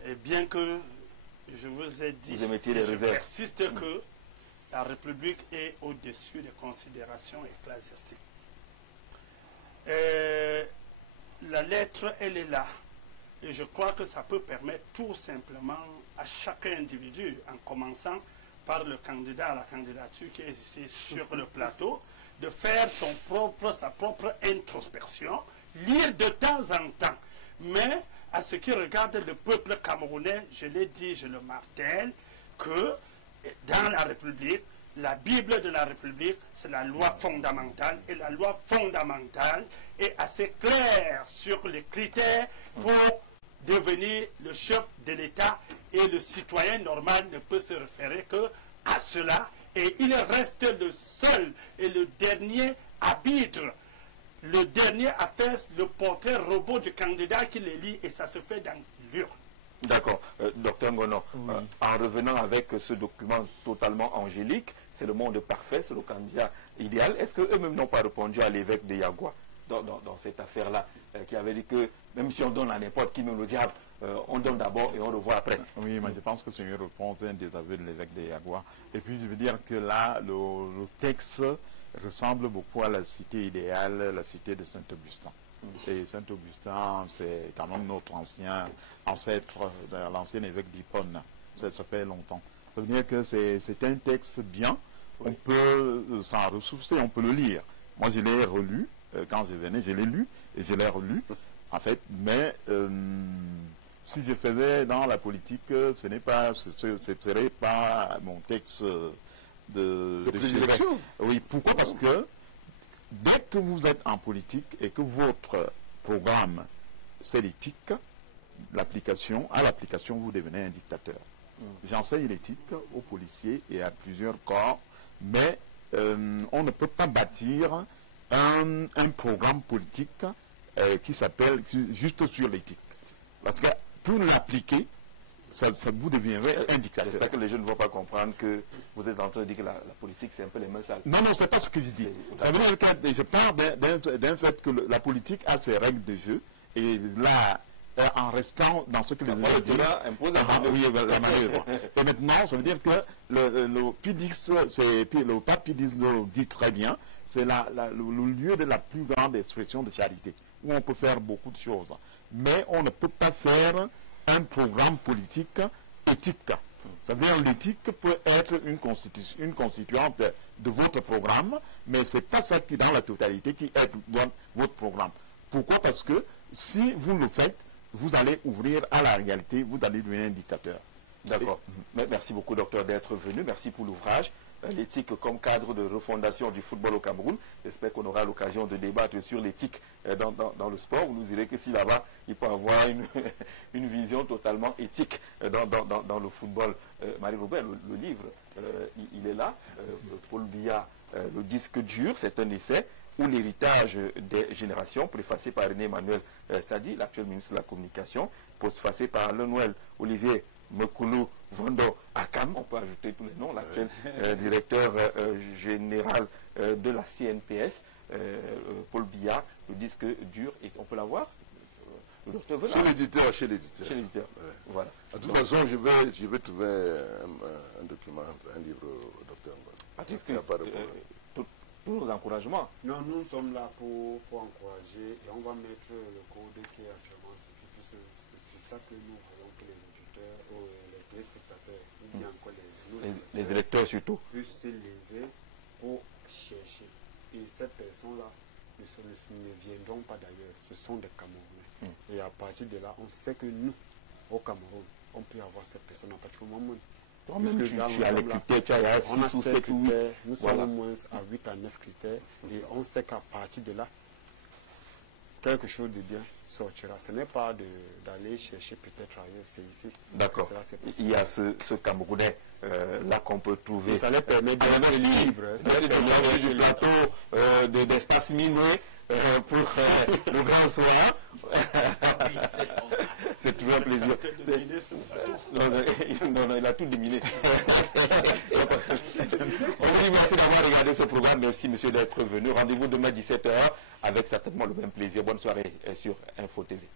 Et bien que je vous ai dit, je persiste que la République est au-dessus des considérations ecclésiastiques. La lettre, elle est là. Et je crois que ça peut permettre tout simplement à chaque individu, en commençant par le candidat à la candidature qui est ici sur le plateau, de faire sa propre introspection, lire de temps en temps. Mais à ce qui regarde le peuple camerounais, je l'ai dit, je le martèle, que dans la République, la Bible de la République, c'est la loi fondamentale. Et la loi fondamentale est assez claire sur les critères pour devenir le chef de l'État. Et le citoyen normal ne peut se référer que à cela. Et il reste le seul et le dernier arbitre. Le dernier a fait le portrait robot du candidat qui le lit et ça se fait dans l'urne. D'accord. Docteur Ngono, en revenant avec ce document totalement angélique, c'est le monde parfait, c'est le candidat idéal. Est-ce qu'eux-mêmes n'ont pas répondu à l'évêque de Yagua dans cette affaire-là, qui avait dit que même si on donne à n'importe qui, même le diable, on donne d'abord et on le voit après? Oui, mais je pense que c'est une réponse, un désaveu de l'évêque de Yagua. Et puis je veux dire que là, le texte ressemble beaucoup à la cité idéale, la cité de Saint-Augustin. Et Saint-Augustin, c'est quand même notre ancien ancêtre, l'ancien évêque d'Hippone. Ça fait longtemps. Ça veut dire que c'est un texte bien, on peut s'en ressourcer, on peut le lire. Moi, je l'ai relu, quand je venais, je l'ai lu, et je l'ai relu, en fait, mais si je faisais dans la politique, ce serait pas mon texte de prédilection. Oui, pourquoi? Parce que dès que vous êtes en politique et que votre programme c'est l'éthique, à l'application vous devenez un dictateur. J'enseigne l'éthique aux policiers et à plusieurs corps, mais on ne peut pas bâtir un programme politique qui s'appelle juste sur l'éthique. Parce que pour l'appliquer, ça vous deviendrait un dictateur. J'espère que les jeunes ne vont pas comprendre que vous êtes en train de dire que la politique, c'est un peu les mains sales. Non, non, c'est pas ce que je dis. Ça veut dire que je parle d'un fait que la politique a ses règles de jeu, et là, en restant dans ce que les gens disent, impose la manœuvre. Et maintenant, ça veut dire que le PIDIX, le pape PIDIX le dit très bien, c'est le lieu de la plus grande expression de charité, où on peut faire beaucoup de choses. Mais on ne peut pas faire un programme politique éthique. Ça veut dire que l'éthique peut être une constituante de votre programme, mais ce n'est pas ça qui, dans la totalité, qui est votre programme. Pourquoi? Parce que si vous le faites, vous allez ouvrir à la réalité, vous allez devenir un dictateur. D'accord. Merci beaucoup, docteur, d'être venu. Merci pour l'ouvrage. L'éthique comme cadre de refondation du football au Cameroun. J'espère qu'on aura l'occasion de débattre sur l'éthique dans le sport. Vous nous direz que si là-bas, il peut avoir une vision totalement éthique dans le football. Marie-Robert, le livre, il est là. Paul Biya, le disque dur, c'est un essai ou l'héritage des générations, préfacé par René-Emmanuel Sadi, l'actuel ministre de la Communication, postfacé par Lenuel Olivier Mekulu Vando Akam, on peut ajouter tous les noms, l'actuel directeur général de la CNPS, Paul Biya, le disque dur, et on peut l'avoir. Chez l'éditeur. Chez l'éditeur. Ouais. Voilà. De toute façon, je vais trouver un document, un livre au docteur. Tous nos encouragements. Non, nous sommes là pour encourager, et on va mettre le code qui est actuellement. C'est ça que nous voulons que les éditeurs ou les téléspectateurs, ou bien encore les électeurs surtout, puissent s'élever pour chercher. Et ces personnes-là ne viendront pas d'ailleurs, ce sont des Camerounais. Et à partir de là, on sait que nous, au Cameroun, on peut avoir ces personnes à partir du moment. Toi-même, tu as les critères, tu as 6 ou 7 ou 8. Nous sommes au moins à 8 à 9 critères. Et on sait qu'à partir de là, quelque chose de bien sortira. Ce n'est pas d'aller chercher peut-être ailleurs, c'est ici. D'accord. Il y a ce Camerounais là qu'on peut trouver. Et ça les permet d'être libre. Du plateau d'espace miné pour le grand soir. C'est toujours un plaisir. Non, il a tout diminué. On vous dit merci d'avoir regardé ce programme. Merci, monsieur, d'être venu. Rendez-vous demain 17h avec certainement le même plaisir. Bonne soirée sur Info TV.